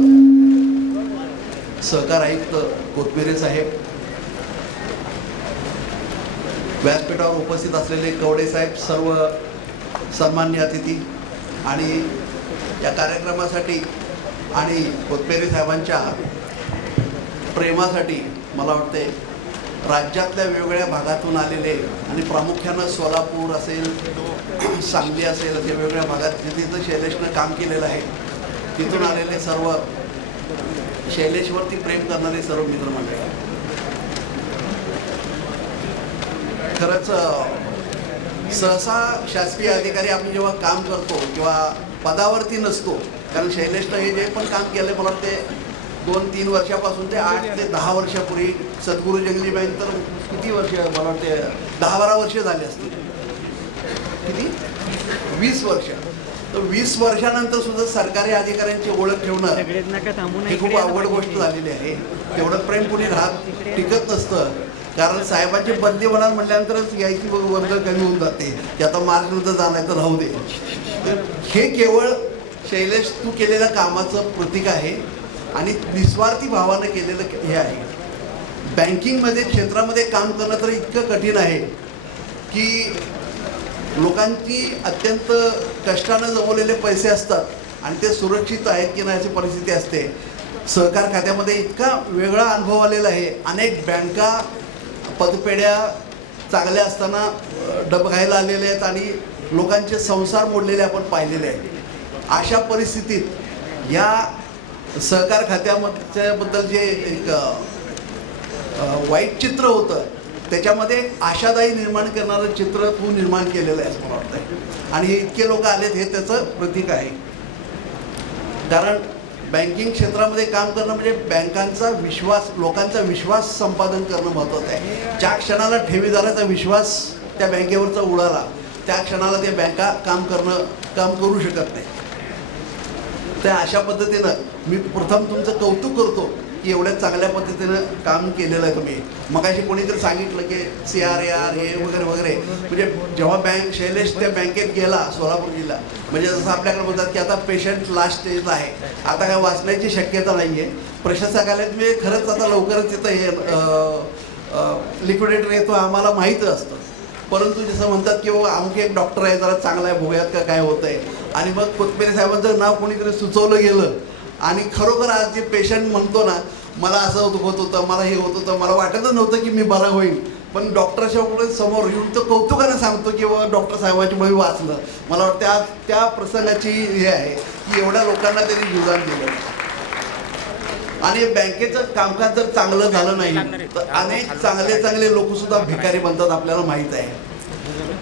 सहकार आयुक्त कोथमिरे साहेब, व्यासपीठावर उपस्थित असलेले कवडे साहेब, सर्व सन्मान्य अतिथी आणि या कार्यक्रमासाठी आणि कोथमिरे साहेबांच्या प्रेमासाठी मला वाटते राज्यातल्या वेगवेगळ्या भागातून आलेले आणि प्रामुख्यानं सोलापूर असेल, सांगली असेल, असे वेगवेगळ्या भागात जिथं शैलेशनं काम केलेलं आहे तिथून आलेले सर्व शैलेशवरती प्रेम करणारे सर्व मित्रमंडळी. खरंच सहसा शासकीय अधिकारी आपण जेव्हा काम करतो किंवा पदावरती नसतो, कारण शैलेशनं हे जे पण काम केलं मला वाटते 2-3 वर्षापासून ते 8 ते 10 वर्षापूर्वी सद्गुरू जंगली बँक तर किती वर्ष, मला वाटते 10-12 वर्ष झाली असतील, किती 20 वर्ष. तर 20 वर्षानंतर सुद्धा सरकारी अधिकाऱ्यांची ओळख ठेवणं ही खूप अवघड गोष्ट झालेली आहे. तेवढं प्रेम कुणी टिकत नसतं, कारण साहेबांची बदली होणार म्हटल्यानंतरच यायची वर्ग कमी होऊन जाते की आता मार्चनंतर जाणार तर राहू दे. तर हे केवळ शैलेश तू केलेल्या कामाचं प्रतीक आहे आणि निस्वार्थी भावानं केलेलं हे आहे. बँकिंगमध्ये क्षेत्रामध्ये काम करणं तर इतकं कठीण आहे की लोकांची अत्यंत कष्टानं जमवलेले पैसे असतात आणि ते सुरक्षित आहेत की नाही अशी परिस्थिती असते. सहकार खात्यामध्ये इतका वेगळा अनुभव आलेला आहे. अनेक बँका पतपेढ्या चांगल्या असताना डबघायला आलेल्या आहेत आणि लोकांचे संसार मोडलेले आपण पाहिलेले आहेत. अशा परिस्थितीत या सहकार खात्याबद्दल जे एक वाईट चित्र होतं त्याच्यामध्ये आशादायी निर्माण करणारं चित्र तू निर्माण केलेलं आहे असं मला वाटतं. आणि हे इतके लोक आलेत हे त्याचं प्रतीक आहे. कारण बँकिंग क्षेत्रामध्ये काम करणं म्हणजे बँकांचा विश्वास, लोकांचा विश्वास संपादन करणं महत्त्वाचं आहे. ज्या क्षणाला ठेवीदाराचा विश्वास त्या बँकेवरचा उडाला त्या क्षणाला त्या बँका काम करू शकत नाही. तर अशा पद्धतीनं मी प्रथम तुमचं कौतुक करतो की एवढ्या चांगल्या पद्धतीनं काम केलेलं आहे तुम्ही. मगाशी कोणीतरी सांगितलं की CRAR हे वगैरे वगैरे, म्हणजे जेव्हा शैलेश त्या बँकेत गेला सोलापूर जिल्हा, म्हणजे जसं आपल्याकडे बोलतात की आता पेशंट लास्ट स्टेजला आहे, आता काय वाचण्याची शक्यता नाही आहे, प्रशासकालयात मी खरंच आता लवकरच तिथं हे लिक्विडेटर येतो आम्हाला माहीतच असतं. परंतु जसं म्हणतात की अमुक एक डॉक्टर आहे जरा चांगला आहे, बघूयात का काय होतं आहे. आणि मग कोथमिरे साहेबांचं नाव कोणीतरी सुचवलं गेलं आणि खरोखर आज जे पेशंट म्हणतो ना मला असं होत होतं, मला हे होत होतं, मला वाटतच नव्हतं की मी बरा होईल, पण डॉक्टरच्या समोर येऊन तो कौतुकानं सांगतो की बाबा डॉक्टर साहेबांची मी वाचलं. मला वाटतं त्या प्रसंगाची हे आहे की एवढ्या लोकांना त्यांनी जीवदान दिलं. आणि बँकेचं कामकाज जर चांगलं झालं नाही तर अनेक चांगले चांगले लोकसुद्धा भिकारी बनतात, आपल्याला माहीत आहे.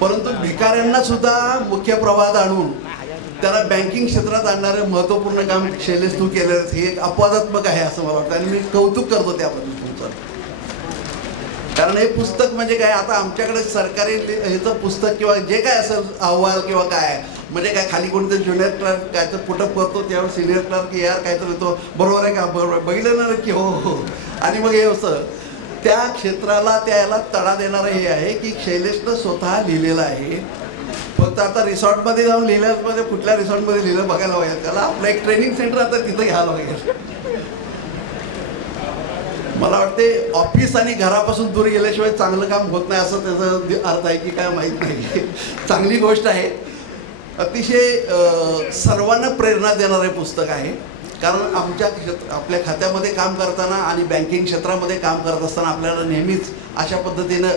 परंतु भिकाऱ्यांना सुद्धा मुख्य प्रवाहात आणून त्याला बँकिंग क्षेत्रात आणणारं महत्त्वपूर्ण काम शैलेश तू केलं, हे एक अपवादात्मक आहे असं मला वाटतं आणि मी कौतुक करतो त्याबद्दल तुमचं. कारण हे पुस्तक म्हणजे काय, आता आमच्याकडे सरकारी ह्याचं पुस्तक किंवा जे काय असेल अहवाल किंवा काय म्हणजे काय खाली कोणतं ज्युनियर क्लर्क काय तर पुटअप करतो, त्यावर सिनियर क्लर्क यार काय तर येतो, बरोबर आहे का, बरोबर बघितलं ना की हो हो. आणि मग हे असं त्या क्षेत्राला त्याला तडा देणारं हे आहे की शैलेशनं स्वतः लिहिलेलं आहे. फक्त आता रिसॉर्टमध्ये जाऊन लिहिल्यामध्ये कुठल्या रिसॉर्टमध्ये लिहिलं बघायला पाहिजे, त्याला आपलं एक ट्रेनिंग सेंटर आता तिथं घ्यायला पाहिजे. मला वाटते ऑफिस आणि घरापासून दूर गेल्याशिवाय चांगलं काम होत नाही असं त्याचा अर्थ आहे की काय माहीत नाही. चांगली गोष्ट आहे. अतिशय सर्वांना प्रेरणा देणारं पुस्तक आहे. कारण आपल्या खात्यामध्ये काम करताना आणि बँकिंग क्षेत्रामध्ये काम करत असताना आपल्याला नेहमीच अशा पद्धतीनं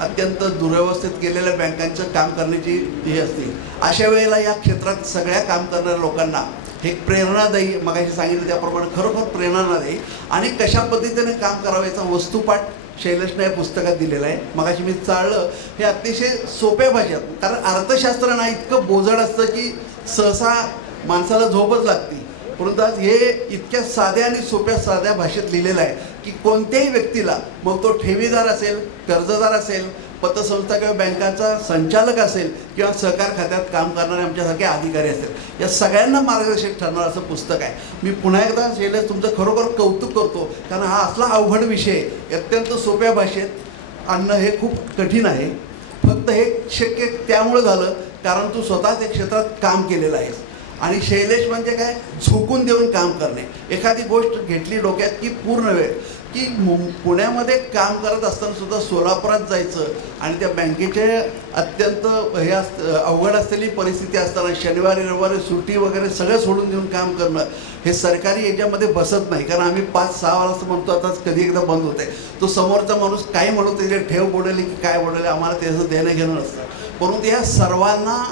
अत्यंत दुर्व्यवस्थित केलेल्या बँकांचं काम करण्याची हे असते. अशा वेळेला या क्षेत्रात सगळ्या काम करणाऱ्या लोकांना हे प्रेरणादायी, मगाशी सांगितलं त्याप्रमाणे खरोखर प्रेरणादायी आणि कशा पद्धतीने काम करावं याचा वस्तुपाठ शैलेशने या पुस्तकात दिलेला आहे. मगाशी मी चाळलं हे अतिशय सोप्या भाषेत, कारण अर्थशास्त्र ना इतकं बोजड असतं की सहसा माणसाला झोपच लागते. परंतु आज हे इतक्या साध्या आणि सोप्या साध्या भाषेत लिहिलेलं आहे की कोणत्याही व्यक्तीला, मग तो ठेवीदार असेल, कर्जदार असेल, पतसंस्था किंवा बँकाचा संचालक असेल किंवा सहकार खात्यात काम करणारे आमच्यासारखे अधिकारी असतील, या सगळ्यांना मार्गदर्शक ठरणारं असं पुस्तक आहे. मी पुन्हा एकदा शैलेश तुमचं खरोखर कौतुक करतो, कारण हा असला अवघड विषय अत्यंत सोप्या भाषेत आणणं हे खूप कठीण आहे. फक्त हे शक्य त्यामुळं झालं कारण तू स्वतः त्या क्षेत्रात काम केलेलं आहेस. आणि शैलेश म्हणजे काय, झोकून देऊन काम करणे. एखादी गोष्ट घेतली डोक्यात की पूर्ण वेळ, की पुण्यामध्ये काम करत असताना सुद्धा सोलापुरात जायचं आणि त्या बँकेचे अत्यंत हे अवघड असलेली परिस्थिती असताना शनिवारी रविवारी सुट्टी वगैरे सगळं सोडून देऊन काम करणं हे सरकारी याच्यामध्ये बसत नाही. कारण आम्ही 5-6 वाजता म्हणतो, आताच कधी एकदा बंद होते. तो समोरचा माणूस काय म्हणतो त्याचे ठेव बोलले की काय बोलले, आम्हाला त्याचं देणं घेणं नसतं. परंतु या सर्वांना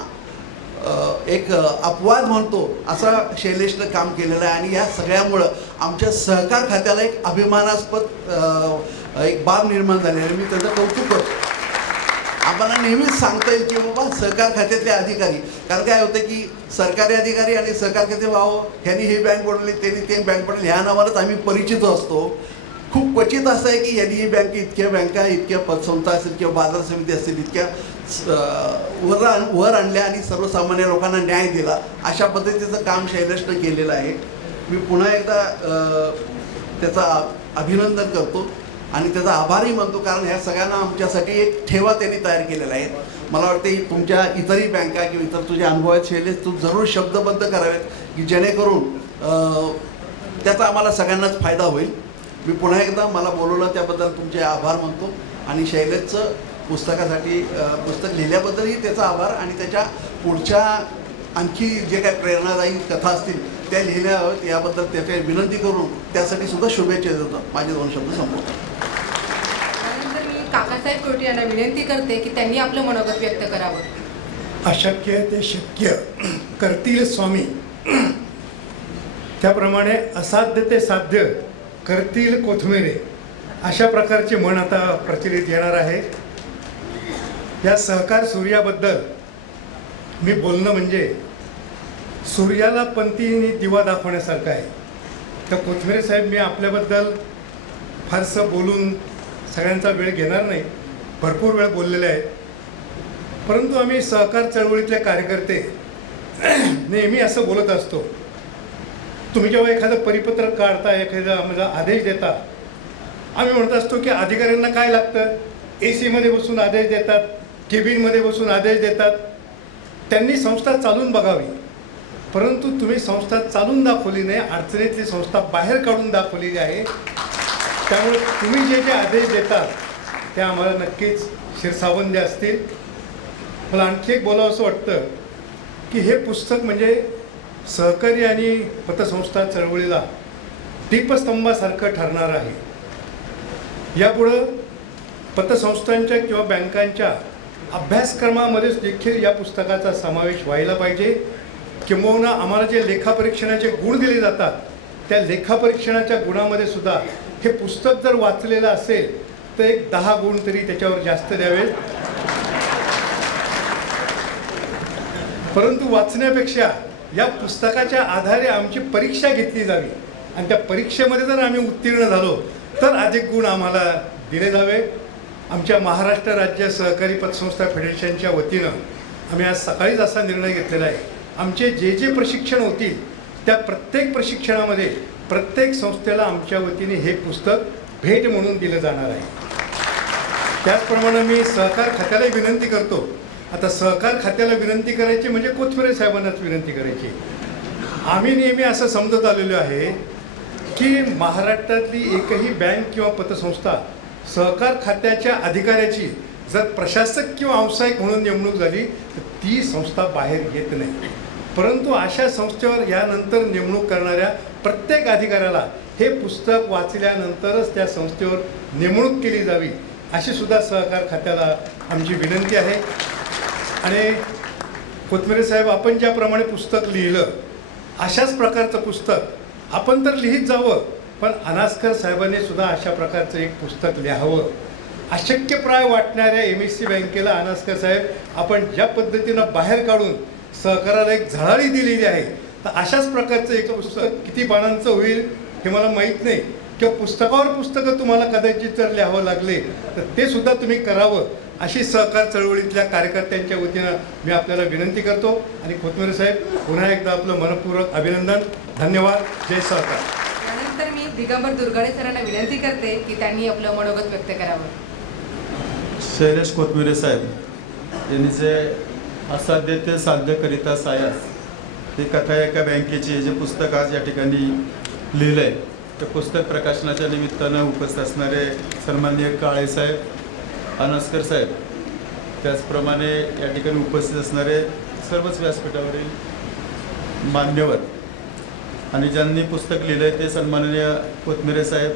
एक अपवाद म्हणतो असा शैलेशनं काम केलेलं आहे. आणि या सगळ्यामुळं आमच्या सहकार खात्याला एक अभिमानास्पद एक बाब निर्माण झाली आहे. मी त्याचं कौतुक करतो. आम्हाला नेहमीच सांगता येईल की बाबा सहकार खात्यातले अधिकारी, कारण काय होतं की सरकारी अधिकारी आणि सहकार खाते भाव ह्यांनी ही बँक बनवली, त्यांनी ते बँक बनवली, ह्या नावानंच आम्ही परिचित असतो. खूप क्वचित असं आहे की यांनी ही बँक इतक्या बँका, इतक्या पतसंस्था असतील किंवा बाजार समिती असतील इतक्या वर आणल्या आणि सर्वसामान्य लोकांना न्याय दिला. अशा पद्धतीचं काम शैलेशनं केलेलं आहे. मी पुन्हा एकदा त्याचं अभिनंदन करतो आणि त्याचा आभारही मानतो, कारण ह्या सगळ्यांना आमच्यासाठी एक ठेवा त्यांनी तयार केलेला आहे. मला वाटते तुमच्या इतरही बँका किंवा इतर तुझ्या अनुभव आहेत शैलेश, तू जरूर शब्दबद्ध करावेत की जेणेकरून त्याचा आम्हाला सगळ्यांनाच फायदा होईल. मी पुन्हा एकदा मला बोलवलं त्याबद्दल तुमचे आभार मानतो आणि शैलेशचं पुस्तकासाठी पुस्तक लिहिल्याबद्दलही त्याचा आभार आणि त्याच्या पुढच्या आणखी जे काही प्रेरणादायी कथा असतील त्या लिहिल्या हव्यात याबद्दल त्याची विनंती करून त्यासाठी सुद्धा शुभेच्छा देतो. माझे 2 शब्द संपवतो. त्यानंतर मी काकासाहेब कोटे यांना विनंती करते की त्यांनी आपलं मनोगत व्यक्त करावं. अशक्य ते शक्य करतील स्वामी, त्याप्रमाणे असाध्य ते साध्य करतील कोथमिरे, अशा प्रकारचे म्हण आता प्रचलित येणार आहे. या सहकार सूर्याबद्दल मी बोलणं म्हणजे सूर्याला पंथीने दिवा दाखवण्यासारखं आहे. तर कोथमिरे साहेब, मी आपल्याबद्दल फारसं बोलून सगळ्यांचा वेळ घेणार नाही, भरपूर वेळ बोललेले आहेत. परंतु आम्ही सहकार चळवळीतले कार्यकर्ते नेहमी असं बोलत असतो, तुम्ही जेव्हा एखादं परिपत्रक काढता, एखादा आम्हाला आदेश देता, आम्ही म्हणत असतो की अधिकाऱ्यांना काय लागतं, AC मध्ये बसून आदेश देतात, केबिनमध्ये बसून आदेश देतात, त्यांनी संस्था चालून बघावी. परंतु तुम्ही संस्था चालून दाखवली नाही, अडचणीतली संस्था बाहेर काढून दाखवलेली आहे. त्यामुळे तुम्ही जे जे आदेश देतात ते आम्हाला नक्कीच शिरसावंदे असतील. मला आणखी एक बोलावं असं वाटतं की हे पुस्तक म्हणजे सहकारी आणि पतसंस्था चळवळीला दीपस्तंभासारखं ठरणार आहे. यापुढं पतसंस्थांच्या किंवा बँकांच्या अभ्यासक्रमामध्येच देखील या पुस्तकाचा समावेश व्हायला पाहिजे. किंबहुना आम्हाला जे लेखापरीक्षणाचे गुण दिले जातात त्या लेखापरीक्षणाच्या गुणामध्ये सुद्धा हे पुस्तक जर वाचलेलं असेल तर एक 10 गुण तरी त्याच्यावर जास्त द्यावेत. परंतु वाचण्यापेक्षा या पुस्तकाच्या आधारे आमची परीक्षा घेतली जावी आणि त्या परीक्षेमध्ये जर आम्ही उत्तीर्ण झालो तर अधिक गुण आम्हाला दिले जावे. आमच्या महाराष्ट्र राज्य सहकारी पतसंस्था फेडरेशनच्या वतीनं आम्ही आज सकाळीच असा निर्णय घेतलेला आहे. आमचे जे प्रशिक्षण होतील त्या प्रत्येक प्रशिक्षणामध्ये प्रत्येक संस्थेला आमच्या वतीने हे पुस्तक भेट म्हणून दिलं जाणार आहे. त्याचप्रमाणे मी सहकार खात्यालाही विनंती करतो. आता सहकार खात्याला विनंती करायची म्हणजे कोथमिरे साहेबांनाच विनंती करायची. आम्ही नेहमी असं समजत आलेलो आहे की महाराष्ट्रातली एकही बँक किंवा पतसंस्था सहकार खात्याच्या अधिकाऱ्याची जर प्रशासक किंवा व्यावसायिक म्हणून नेमणूक झाली तर ती संस्था बाहेर येत नाही. परंतु अशा संस्थेवर यानंतर नेमणूक करणाऱ्या प्रत्येक अधिकाऱ्याला हे पुस्तक वाचल्यानंतरच त्या संस्थेवर नेमणूक केली जावी अशी सुद्धा सहकार खात्याला आमची विनंती आहे. आणि कोथमिरे साहेब, आपण ज्याप्रमाणे पुस्तक लिहिलं अशाच प्रकारचं पुस्तक आपण तर लिहित जावं, पण अनास्कर साहेबांनी सुद्धा अशा प्रकारचं एक पुस्तक लिहावं. अशक्यप्राय वाटणाऱ्या MSC बँकेला अनास्कर साहेब आपण ज्या पद्धतीनं बाहेर काढून सहकाराला एक झळाळी दिलेली आहे, तर अशाच प्रकारचं एक पुस्तक किती पानांचं होईल हे मला माहीत नाही, किंवा पुस्तकावर पुस्तकं तुम्हाला कदाचित जर लिहावं लागले तर ते सुद्धा तुम्ही करावं अशी सहकार चळवळीतल्या कार्यकर्त्यांच्या वतीनं मी आपल्याला विनंती करतो. आणि कोथमिरे साहेब, पुन्हा एकदा आपलं मनपूर्वक अभिनंदन. धन्यवाद. जय सहकार. त्यानंतर मी दिगंबर दुर्गाडे सरांना विनंती करते की त्यांनी आपलं मनोगत व्यक्त करावं. शैलेश कोथमिरे साहेब यांनी जे असाध्य ते साध्य करिता सायास ही कथा एका बँकेची जे पुस्तक आज या ठिकाणी लिहिलं आहे, ते पुस्तक प्रकाशनाच्या निमित्तानं उपस्थित असणारे सन्माननीय काळे साहेब, अनास्कर साहेब, त्याचप्रमाणे या ठिकाणी उपस्थित असणारे सर्वच व्यासपीठावरील मान्यवर आणि ज्यांनी पुस्तक लिहिलं आहे ते सन्माननीय कोथमिरे साहेब,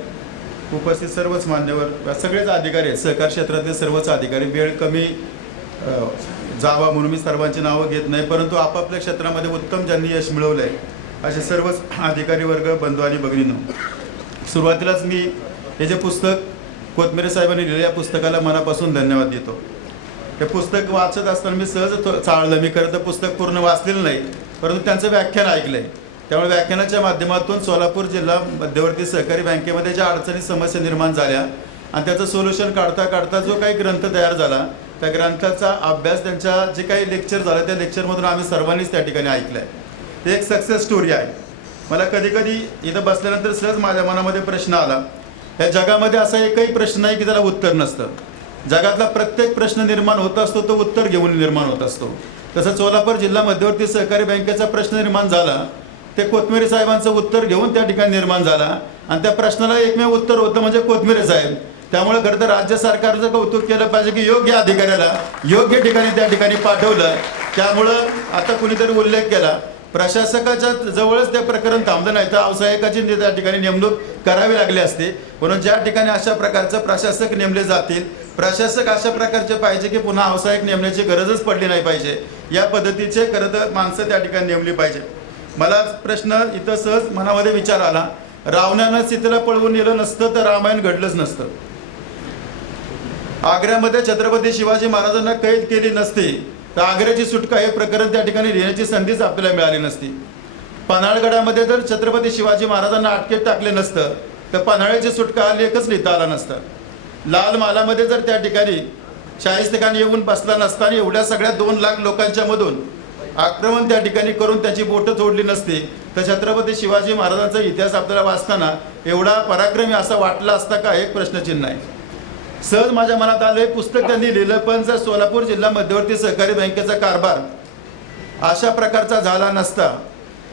उपस्थित सर्वच मान्यवर, सगळेच अधिकारी आहेत, सहकार क्षेत्रातले सर्वच अधिकारी. वेळ कमी जावा म्हणून मी सर्वांची नावं घेत नाही, परंतु आपापल्या क्षेत्रामध्ये उत्तम ज्यांनी यश मिळवलं आहे असे सर्वच अधिकारी वर्ग, बंधू आणि भगिनींनो, सुरुवातीलाच मी हे जे पुस्तक कोथमिरे साहेबांनी लिहिलं या पुस्तकाला मनापासून धन्यवाद देतो. हे पुस्तक वाचत असताना मी सहज चाळलं. मी खरं तर पुस्तक पूर्ण वाचलेलं नाही, परंतु त्यांचं व्याख्यान ऐकलं आहे. त्यामुळे व्याख्यानाच्या माध्यमातून सोलापूर जिल्हा मध्यवर्ती सहकारी बँकेमध्ये ज्या अडचणी समस्या निर्माण झाल्या आणि त्याचं सोल्युशन काढता काढता जो काही ग्रंथ तयार झाला त्या ग्रंथाचा अभ्यास, त्यांच्या जे काही लेक्चर झालं त्या लेक्चरमधून आम्ही सर्वांनीच त्या ठिकाणी ऐकलं आहे. ते एक सक्सेस स्टोरी आहे. मला कधी कधी इथं बसल्यानंतर सहज माझ्या मनामध्ये प्रश्न आला, या जगामध्ये असा एकही प्रश्न नाही की त्याला उत्तर नसतं. जगातला प्रत्येक प्रश्न निर्माण होत असतो तो उत्तर घेऊन निर्माण होत असतो. तसं सोलापूर जिल्हा मध्यवर्ती सहकारी बँकेचा प्रश्न निर्माण झाला ते कोथमिरे साहेबांचं उत्तर घेऊन त्या ठिकाणी निर्माण झाला आणि त्या प्रश्नाला एकमेव उत्तर होतं म्हणजे कोथमिरे साहेब. त्यामुळे खरं तर राज्य सरकारचं कौतुक केलं पाहिजे की योग्य अधिकाऱ्याला योग्य ठिकाणी त्या ठिकाणी पाठवलं. त्यामुळं आता कुणीतरी उल्लेख केला, प्रशासकाच्या जवळच ते प्रकरण थांबलं नाही तर व्यावसायिकाची त्या ठिकाणी नेमणूक करावी लागली असते. म्हणून ज्या ठिकाणी अशा प्रकारचं प्रशासक नेमले जातील, प्रशासक अशा प्रकारचे पाहिजे की पुन्हा व्यावसायिक नेमण्याची गरजच पडली नाही पाहिजे, या पद्धतीचे खरं तर माणसं त्या ठिकाणी नेमली पाहिजे. मला प्रश्न इथं सहज मनामध्ये विचार आला, रावणानं सीतेला पळवून नेलं नसतं तर रामायण घडलंच नसतं. आग्र्यामध्ये छत्रपती शिवाजी महाराजांना कैद केली नसती तर आग्र्याची सुटका हे प्रकरण त्या ठिकाणी लिहिण्याची संधीच आपल्याला मिळाली नसती. पन्हाळगडामध्ये जर छत्रपती शिवाजी महाराजांना अटकेत टाकले नसतं तर पन्हाळ्याची सुटका हा लेखच लिहिता आला नसता. लाल महालामध्ये जर त्या ठिकाणी शाहिस्तेखान येऊन बसला नसता आणि एवढ्या सगळ्या 2 लाख लोकांच्या मधून आक्रमण त्या ठिकाणी करून त्याची बोटं तोडली नसती तर छत्रपती शिवाजी महाराजांचा इतिहास आपल्याला वाचताना एवढा पराक्रमी असा वाटला असता का, एक प्रश्नचिन्ह आहे. सहज माझ्या मनात आलं, हे पुस्तक त्यांनी लिहिलं, पण जर सोलापूर जिल्हा मध्यवर्ती सहकारी बँकेचा कारभार अशा प्रकारचा झाला नसता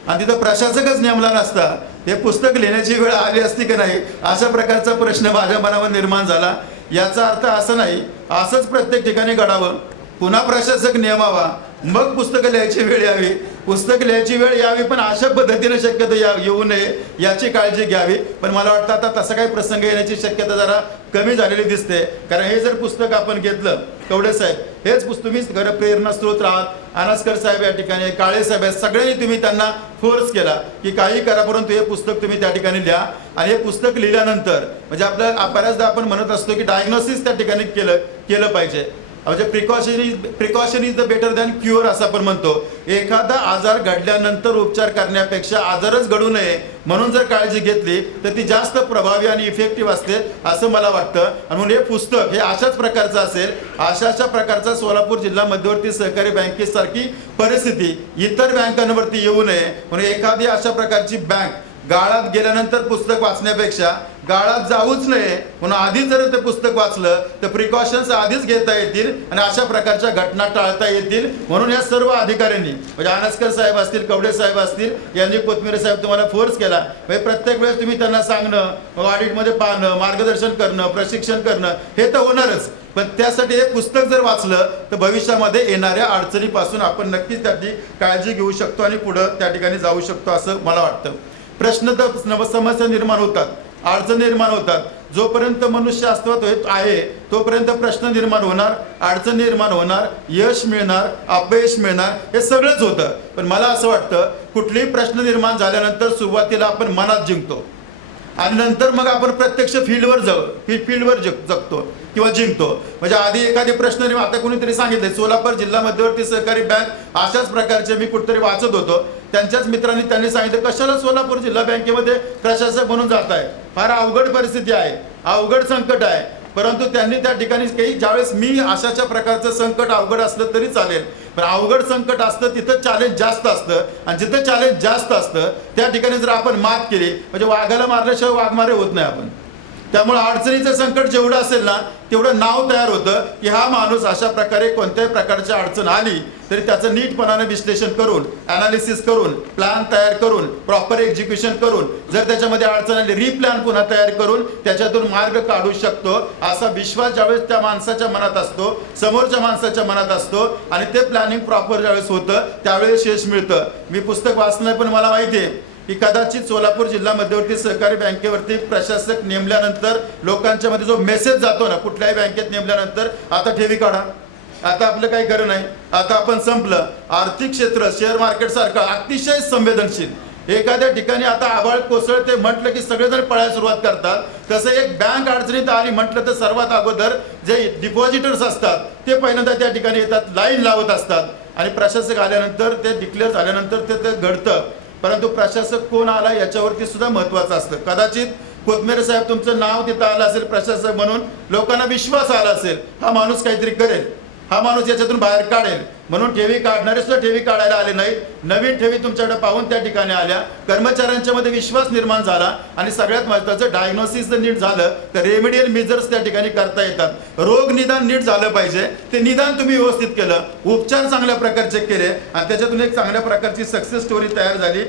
आणि तिथं प्रशासकच नेमला नसता, हे पुस्तक लिहिण्याची वेळ आली असती की नाही अशा प्रकारचा प्रश्न माझ्या मनावर निर्माण झाला. याचा अर्थ असा नाही असंच प्रत्येक ठिकाणी घडावं, पुन्हा प्रशासक नेमावा, मग पुस्तकं लिहायची वेळ यावी, पुस्तक लिहायची वेळ यावी, पण अशा पद्धतीने शक्यतो येऊ नये याची काळजी घ्यावी. पण मला वाटतं आता तसा काही प्रसंग येण्याची शक्यता जरा कमी झालेली दिसते. कारण हे जर पुस्तक आपण घेतलं, कवडे साहेब हेच पुस्तक तुम्हीच खरं प्रेरणास्त्रोत आहात. अनास्कर साहेब या ठिकाणी, काळे साहेब आहेत, सगळ्यांनी तुम्ही त्यांना फोर्स केला की काही करा, परंतु हे पुस्तक तुम्ही त्या ठिकाणी लिहा. आणि हे पुस्तक लिहिल्यानंतर म्हणजे आपल्या बऱ्याचदा आपण म्हणत असतो की डायग्नोसिस त्या ठिकाणी केलं पाहिजे. म्हणजे precaution is the better than cure असं आपण म्हणतो. एखादा आजार घडल्यानंतर उपचार करण्यापेक्षा आजारच घडू नये म्हणून जर काळजी घेतली तर ती जास्त प्रभावी आणि इफेक्टिव्ह असते असं मला वाटतं. आणि म्हणून हे पुस्तक हे अशाच प्रकारचं असेल. अशा प्रकारचा सोलापूर जिल्हा मध्यवर्ती सहकारी बँकेसारखी परिस्थिती इतर बँकांवरती येऊ नये म्हणून एखादी अशा प्रकारची बँक गाळात गेल्यानंतर पुस्तक वाचण्यापेक्षा गाळात जाऊच नये म्हणून आधीच जर ते पुस्तक वाचलं तर प्रिकॉशन्स आधीच घेता येतील आणि अशा प्रकारच्या घटना टाळता येतील. म्हणून या सर्व अधिकाऱ्यांनी म्हणजे अनास्कर साहेब असतील, कवडे साहेब असतील, यांनी कोथमिरे साहेब तुम्हाला फोर्स केला. म्हणजे प्रत्येक वेळेस तुम्ही त्यांना सांगणं, ऑडिटमध्ये पाहणं, मार्गदर्शन करणं, प्रशिक्षण करणं हे तर होणारच. पण त्यासाठी हे पुस्तक जर वाचलं तर भविष्यामध्ये येणाऱ्या अडचणीपासून आपण नक्कीच त्याची काळजी घेऊ शकतो आणि पुढं त्या ठिकाणी जाऊ शकतो असं मला वाटतं. प्रश्न तर समस्या निर्माण होतात, अडचण निर्माण होतात. जोपर्यंत मनुष्य अस्तित्वात आहे तोपर्यंत प्रश्न निर्माण होणार, अडचण निर्माण होणार, यश मिळणार, अपयश मिळणार, हे सगळंच होतं. पण मला असं वाटतं कुठलेही प्रश्न निर्माण झाल्यानंतर सुरुवातीला आपण मनात जिंकतो आणि नंतर मग आपण प्रत्यक्ष फील्डवर जगतो किंवा जिंकतो. म्हणजे आधी एखादे प्रश्न आता कोणीतरी सांगितले सोलापूर जिल्हा मध्यवर्ती सहकारी बँक अशाच प्रकारचे मी कुठेतरी वाचत होतो. त्यांच्याच मित्रांनी त्यांनी सांगितलं कशाला सोलापूर जिल्हा बँकेमध्ये प्रशासक म्हणून जात आहे, फार अवघड परिस्थिती आहे, अवघड संकट आहे. परंतु त्यांनी त्या ठिकाणी काही ज्यावेळेस मी अशाच्या प्रकारचं संकट अवघड असलं तरी चालेल, पण अवघड संकट असतं तिथं चॅलेंज जास्त असतं आणि जिथं चॅलेंज जास्त असतं त्या ठिकाणी जर आपण मात केली म्हणजे वाघाला मारल्याशिवाय वाघमारे होत नाही आपण. त्यामुळे अडचणीचं संकट जेवढं असेल ना तेवढं नाव तयार होतं की हा माणूस अशा प्रकारे कोणत्याही प्रकारची अडचण आली तरी त्याचं नीटपणाने विश्लेषण करून, ॲनालिसिस करून, प्लॅन तयार करून, प्रॉपर एक्झिक्युशन करून, जर त्याच्यामध्ये अडचण आली रिप्लॅन पुन्हा तयार करून त्याच्यातून मार्ग काढू शकतो असा विश्वास ज्यावेळेस त्या माणसाच्या मनात असतो, समोरच्या माणसाच्या मनात असतो आणि ते प्लॅनिंग प्रॉपर ज्यावेळेस होतं त्यावेळेस यश मिळतं. मी पुस्तक वाचलं पण मला माहिती आहे की कदाचित सोलापूर जिल्हा मध्यवर्ती सहकारी बँकेवरती प्रशासक नेमल्यानंतर लोकांच्या मध्ये जो मेसेज जातो ना कुठल्याही बँकेत नेमल्यानंतर आता ठेवी काढा, आता आपलं काही खरं नाही, आता आपण संपलं. आर्थिक क्षेत्र शेअर मार्केट सारखं अतिशय संवेदनशील. एखाद्या ठिकाणी आता आभाळ कोसळते म्हटलं की सगळेजण पळायला सुरुवात करतात. तसं एक बँक अडचणीत आली म्हटलं तर सर्वात अगोदर जे डिपॉझिटर्स असतात ते पहिल्यांदा त्या ठिकाणी येतात, लाईन लावत असतात आणि प्रशासक आल्यानंतर ते डिक्लेअर झाल्यानंतर ते घडतं. परंतु प्रशासक कोण आला याच्यावरती सुद्धा महत्त्वाचं असतं. कदाचित कोथमिरे साहेब तुमचं नाव तिथं आलं असेल प्रशासक म्हणून, लोकांना विश्वास आला असेल हा माणूस काहीतरी करेल, हा माणूस याच्यातून बाहेर काढेल म्हणून ठेवी काढणारे सुद्धा ठेवी काढायला आले नाहीत. नवीन ठेवी तुमच्याकडे पाहून त्या ठिकाणी आल्या. कर्मचाऱ्यांच्या मध्ये विश्वास निर्माण झाला आणि सगळ्यात महत्त्वाचं डायग्नोसिस जर नीट झालं तर रेमेडियल मेजर्स त्या ठिकाणी करता येतात. रोग निदान नीट झालं पाहिजे, ते निदान तुम्ही व्यवस्थित केलं, उपचार चांगल्या प्रकारचे केले आणि त्याच्यातून एक चांगल्या प्रकारची सक्सेस स्टोरी तयार झाली.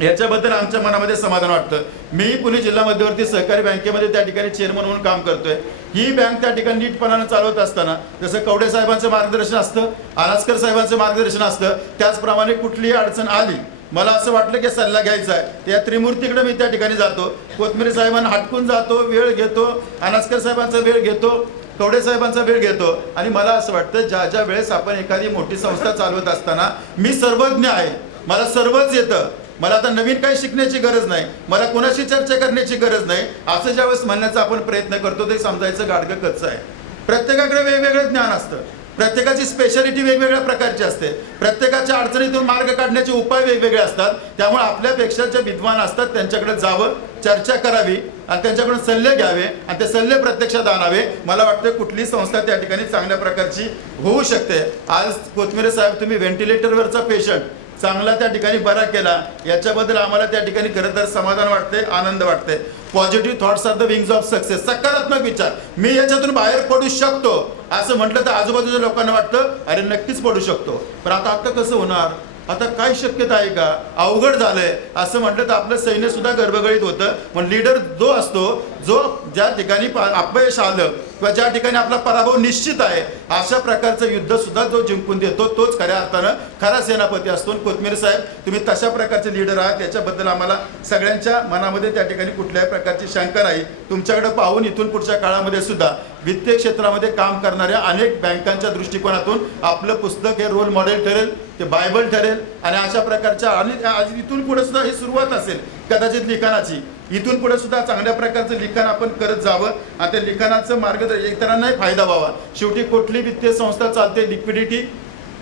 याच्याबद्दल आमच्या मनामध्ये समाधान वाटतं. मी पुणे जिल्हा मध्यवर्ती सहकारी बँकेमध्ये त्या ठिकाणी चेअरमन म्हणून काम करतोय. ही बँक त्या ठिकाणी नीटपणानं चालवत असताना जसं कवडे साहेबांचं मार्गदर्शन असतं, अनास्कर साहेबांचं मार्गदर्शन असतं, त्याचप्रमाणे कुठलीही अडचण आली मला असं वाटलं की सल्ला घ्यायचा आहे त्या त्रिमूर्तीकडे मी त्या ठिकाणी जातो. कोथमिरे साहेबांना हटकून जातो, वेळ घेतो, अनास्कर साहेबांचा वेळ घेतो, कवडे साहेबांचा वेळ घेतो आणि मला असं वाटतं ज्या वेळेस आपण एखादी मोठी संस्था चालवत असताना मी सर्वज्ञ आहे, मला सर्वच येतं, मला आता नवीन काही शिकण्याची गरज नाही, मला कोणाशी चर्चा करण्याची गरज नाही असं ज्यावेळेस म्हणण्याचा आपण प्रयत्न करतो ते समजायचं गाडगं कच्चं आहे. प्रत्येकाकडे वेगवेगळं ज्ञान असतं, प्रत्येकाची स्पेशालिटी वेगवेगळ्या प्रकारची असते, प्रत्येकाच्या अडचणीतून मार्ग काढण्याचे उपाय वेगवेगळे असतात. त्यामुळे आपल्यापेक्षा जे विद्वान असतात त्यांच्याकडे जावं, चर्चा करावी आणि त्यांच्याकडून सल्ले घ्यावे आणि ते सल्ले प्रत्यक्षात आणावे. मला वाटतं कुठली संस्था त्या ठिकाणी चांगल्या प्रकारची होऊ शकते. आज कोथमिरे साहेब तुम्ही व्हेंटिलेटरवरचा पेशंट चांगला त्या ठिकाणी बरा केला, याच्याबद्दल आम्हाला त्या ठिकाणी खरं तर समाधान वाटते, आनंद वाटते. Positive thoughts are the wings of success. सकारात्मक विचार, मी याच्यातून बाहेर पडू शकतो असं म्हटलं तर आजूबाजूच्या लोकांना वाटतं अरे नक्कीच पडू शकतो. पण आता कसं होणार, आता काय शक्यता आहे का, अवघड झालंय असं म्हटलं तर आपलं सैन्य सुद्धा गर्भगळीत होतं. पण लीडर जो असतो जो ज्या ठिकाणी अपयश आलं किंवा ज्या ठिकाणी आपला पराभव निश्चित आहे अशा प्रकारचं युद्ध सुद्धा जो जिंकून देतो तोच खऱ्या अर्थानं खरा सेनापती असतो. कोथमिरे साहेब, तुम्ही तशा प्रकारचे लीडर आहात, याच्याबद्दल आम्हाला सगळ्यांच्या मनामध्ये त्या ठिकाणी कुठल्याही प्रकारची शंका नाही. तुमच्याकडे पाहून इथून पुढच्या काळामध्ये सुद्धा वित्तीय क्षेत्रामध्ये काम करणाऱ्या अनेक बँकांच्या दृष्टिकोनातून आपलं पुस्तक हे रोल मॉडेल ठरेल, ते बायबल ठरेल. आणि अशा प्रकारच्या आणि इथून पुढे सुद्धा ही सुरुवात असेल कदाचित लिखाणाची. इथून पुढे सुद्धा चांगल्या प्रकारचं लिखाण आपण करत जावं आणि त्या लिखाणाचं मार्गदर्शन इतरांनाही फायदा व्हावा. शेवटी कुठली वित्तीय संस्था चालते, लिक्विडिटी,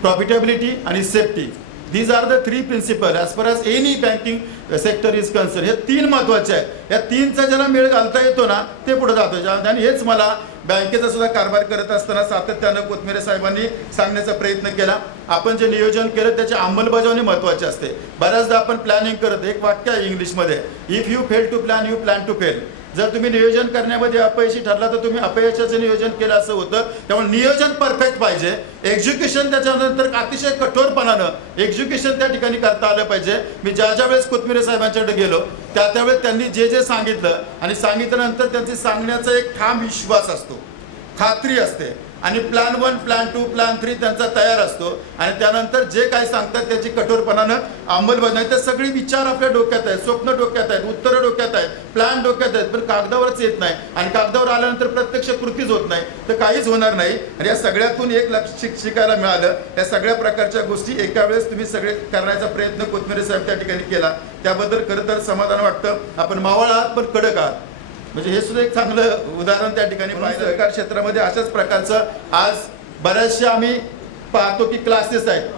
प्रॉफिटेबिलिटी आणि safety. These are the three principles as far as any banking sector is concerned. हे 3 महत्त्वाचे आहेत. या 3चा ज्याला मेळ घालता येतो ना ते पुढे जातो. आणि हेच मला बँकेचा सुद्धा कारभार करत असताना सातत्यानं कोथमिरे साहेबांनी सांगण्याचा प्रयत्न केला. आपण जे नियोजन केलं त्याची अंमलबजावणी महत्त्वाची असते. बऱ्याचदा आपण प्लॅनिंग करत, एक वाक्य आहे इंग्लिशमध्ये, if you fail to plan you plan to fail. जर तुम्ही नियोजन करण्यामध्ये अपयशी ठरला तर तुम्ही अपयशाचं नियोजन केलं असं होतं. त्यामुळे नियोजन परफेक्ट पाहिजे, एक्झिक्युशन त्याच्यानंतर अतिशय कठोरपणानं एक्झिक्युशन त्या ठिकाणी करता आलं पाहिजे. मी ज्या वेळेस कोथमिरे साहेबांच्याकडे गेलो त्यावेळेस त्यांनी जे सांगितलं आणि सांगितल्यानंतर त्यांचे सांगण्याचा एक ठाम विश्वास असतो, खात्री असते. आणि प्लॅन 1, प्लॅन 2, प्लॅन 3 त्यांचा तयार असतो. आणि त्यानंतर जे काही सांगतात त्याची कठोरपणानं अंमलबजावणी. ते सगळी विचार आपल्या डोक्यात आहेत, स्वप्न डोक्यात आहेत, उत्तरं डोक्यात आहेत, प्लॅन डोक्यात आहेत, पण कागदावरच येत नाही. आणि कागदावर आल्यानंतर प्रत्यक्ष कृतीच होत नाही तर काहीच होणार नाही. आणि या सगळ्यातून एक शिकायला मिळालं. या सगळ्या प्रकारच्या गोष्टी एका वेळेस तुम्ही सगळे करण्याचा प्रयत्न कोथमिरे साहेब त्या ठिकाणी केला. त्याबद्दल खरं तर समाधान वाटतं. आपण मावळ आहात पण कडक आहात, म्हणजे हे सुद्धा एक चांगलं उदाहरण त्या ठिकाणी पाहिजे. सहकार क्षेत्रामध्ये अशाच प्रकारचं आज बऱ्याचशे आम्ही पाहतो की क्लासेस आहेत,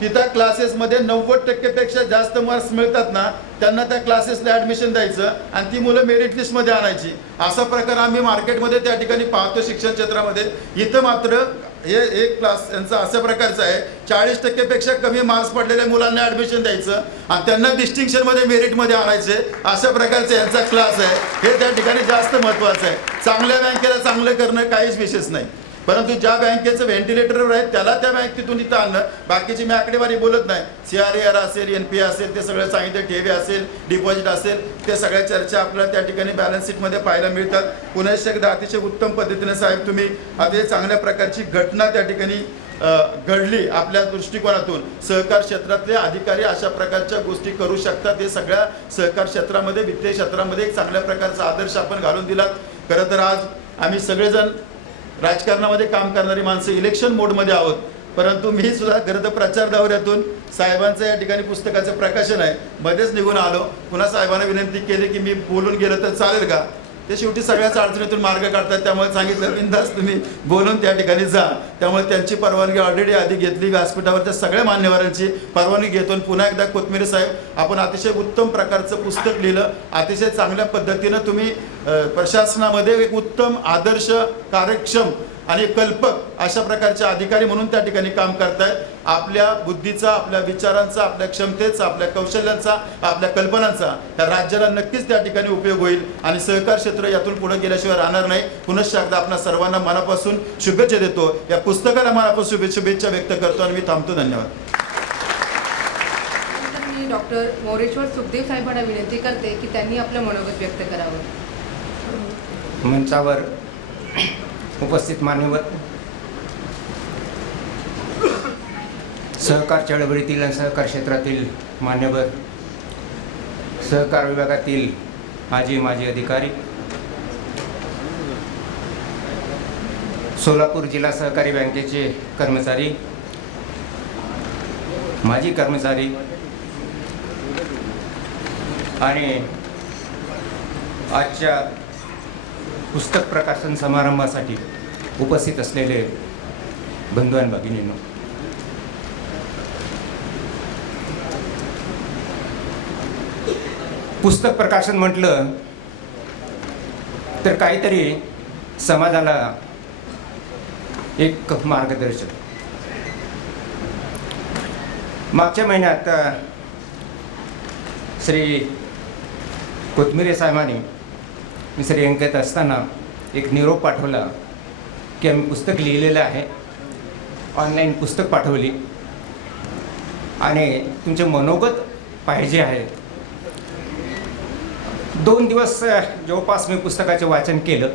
तिथं क्लासेसमध्ये 90% पेक्षा जास्त मार्क्स मिळतात ना त्यांना त्या क्लासेसला ॲडमिशन द्यायचं आणि ती मुलं मेरिट लिस्टमध्ये आणायची. असा प्रकार आम्ही मार्केटमध्ये त्या ठिकाणी पाहतो शिक्षण क्षेत्रामध्ये. इथं मात्र हे एक क्लास यांचा अशा प्रकारचं आहे, 40% पेक्षा कमी मार्क्स पडलेल्या मुलांना ॲडमिशन द्यायचं आणि त्यांना डिस्टिंक्शनमध्ये मेरिटमध्ये आणायचे. अशा प्रकारचा यांचा क्लास आहे. हे त्या ठिकाणी जास्त महत्त्वाचं आहे. चांगल्या बँकेला चांगलं करणं काहीच विशेष नाही, परंतु ज्या बँकेचं व्हेंटिलेटरवर आहे त्याला त्या बँकेतून इथं आणणं. बाकीची मी आकडेवारी बोलत नाही. CRAR असेल, NPA असेल, ते सगळं सांगितलं, ठेवी असेल, डिपॉझिट असेल, ते सगळ्या चर्चा आपल्याला त्या ठिकाणी बॅलन्स शीटमध्ये पाहायला मिळतात. पुन्हा एकदा अतिशय उत्तम पद्धतीने साहेब तुम्ही अतिशय चांगल्या प्रकारची घटना त्या ठिकाणी घडली आपल्या दृष्टिकोनातून. सहकार क्षेत्रातले अधिकारी अशा प्रकारच्या गोष्टी करू शकतात. हे सगळ्या सहकार क्षेत्रामध्ये, वित्तीय क्षेत्रामध्ये एक चांगल्या प्रकारचा आदर्श आपण घालून दिलात. खरं तर आज आम्ही सगळेजण राजकारणामध्ये काम करणारी माणसं इलेक्शन मोडमध्ये आहोत, परंतु मी सुद्धा खरं तर प्रचार दौऱ्यातून साहेबांचं या ठिकाणी पुस्तकाचं प्रकाशन आहे मध्येच निघून आलो. पुन्हा साहेबांना विनंती केली की मी बोलून गेलं तर चालेल का. ते शेवटी सगळ्याच अडचणीतून मार्ग काढतात. त्यामुळे सांगितलं बिनधास्त तुम्ही बोलून त्या ठिकाणी जा. त्यामुळे त्यांची परवानगी ऑलरेडी आधी घेतली. व्यासपीठावरच्या सगळ्या मान्यवरांची परवानगी घेतो. पुन्हा एकदा कोथमिरे साहेब आपण अतिशय उत्तम प्रकारचं पुस्तक लिहिलं. अतिशय चांगल्या पद्धतीनं तुम्ही प्रशासनामध्ये एक उत्तम, आदर्श, कार्यक्षम आणि कल्पक अशा प्रकारचे अधिकारी म्हणून त्या ठिकाणी काम करतायत. आपल्या बुद्धीचा, आपल्या विचारांचा, आपल्या क्षमतेचा, आपल्या कौशल्यांचा, आपल्या कल्पनांचा या राज्याला नक्कीच त्या ठिकाणी उपयोग होईल आणि सहकार क्षेत्र यातून पुढे गेल्याशिवाय राहणार नाही. पुनश्च एकदा आपल्या सर्वांना मनापासून शुभेच्छा देतो. या पुस्तकाला मनापासून शुभेच्छा व्यक्त करतो आणि मी थांबतो. धन्यवाद. मी डॉक्टर मोरेश्वर सुखदेव साहेबांना विनंती करते की त्यांनी आपलं मनोगत व्यक्त करावं. मंचावर उपस्थित मान्यवर, सहकार चळवळीतील आणि सहकार क्षेत्रातील मान्यवर, सहकार विभागातील माजी अधिकारी, सोलापूर जिल्हा सहकारी बँकेचे कर्मचारी, माजी कर्मचारी आणि आजच्या पुस्तक प्रकाशन समारंभासाठी उपस्थित असलेले बंधू आणि भगिनींनो, पुस्तक प्रकाशन म्हटलं तर काहीतरी समाजाला एक मार्गदर्शक. मागच्या महिन्यात श्री कोथमिरे साहेबांनी मी श्रीलंकेत असताना एक निरोप पाठवला की आम्ही पुस्तक लिहिलेलं आहे, ऑनलाईन पुस्तक पाठवली आणि तुमचे मनोगत पाहिजे आहे. 2 दिवस जवळपास मी पुस्तकाचे वाचन केलं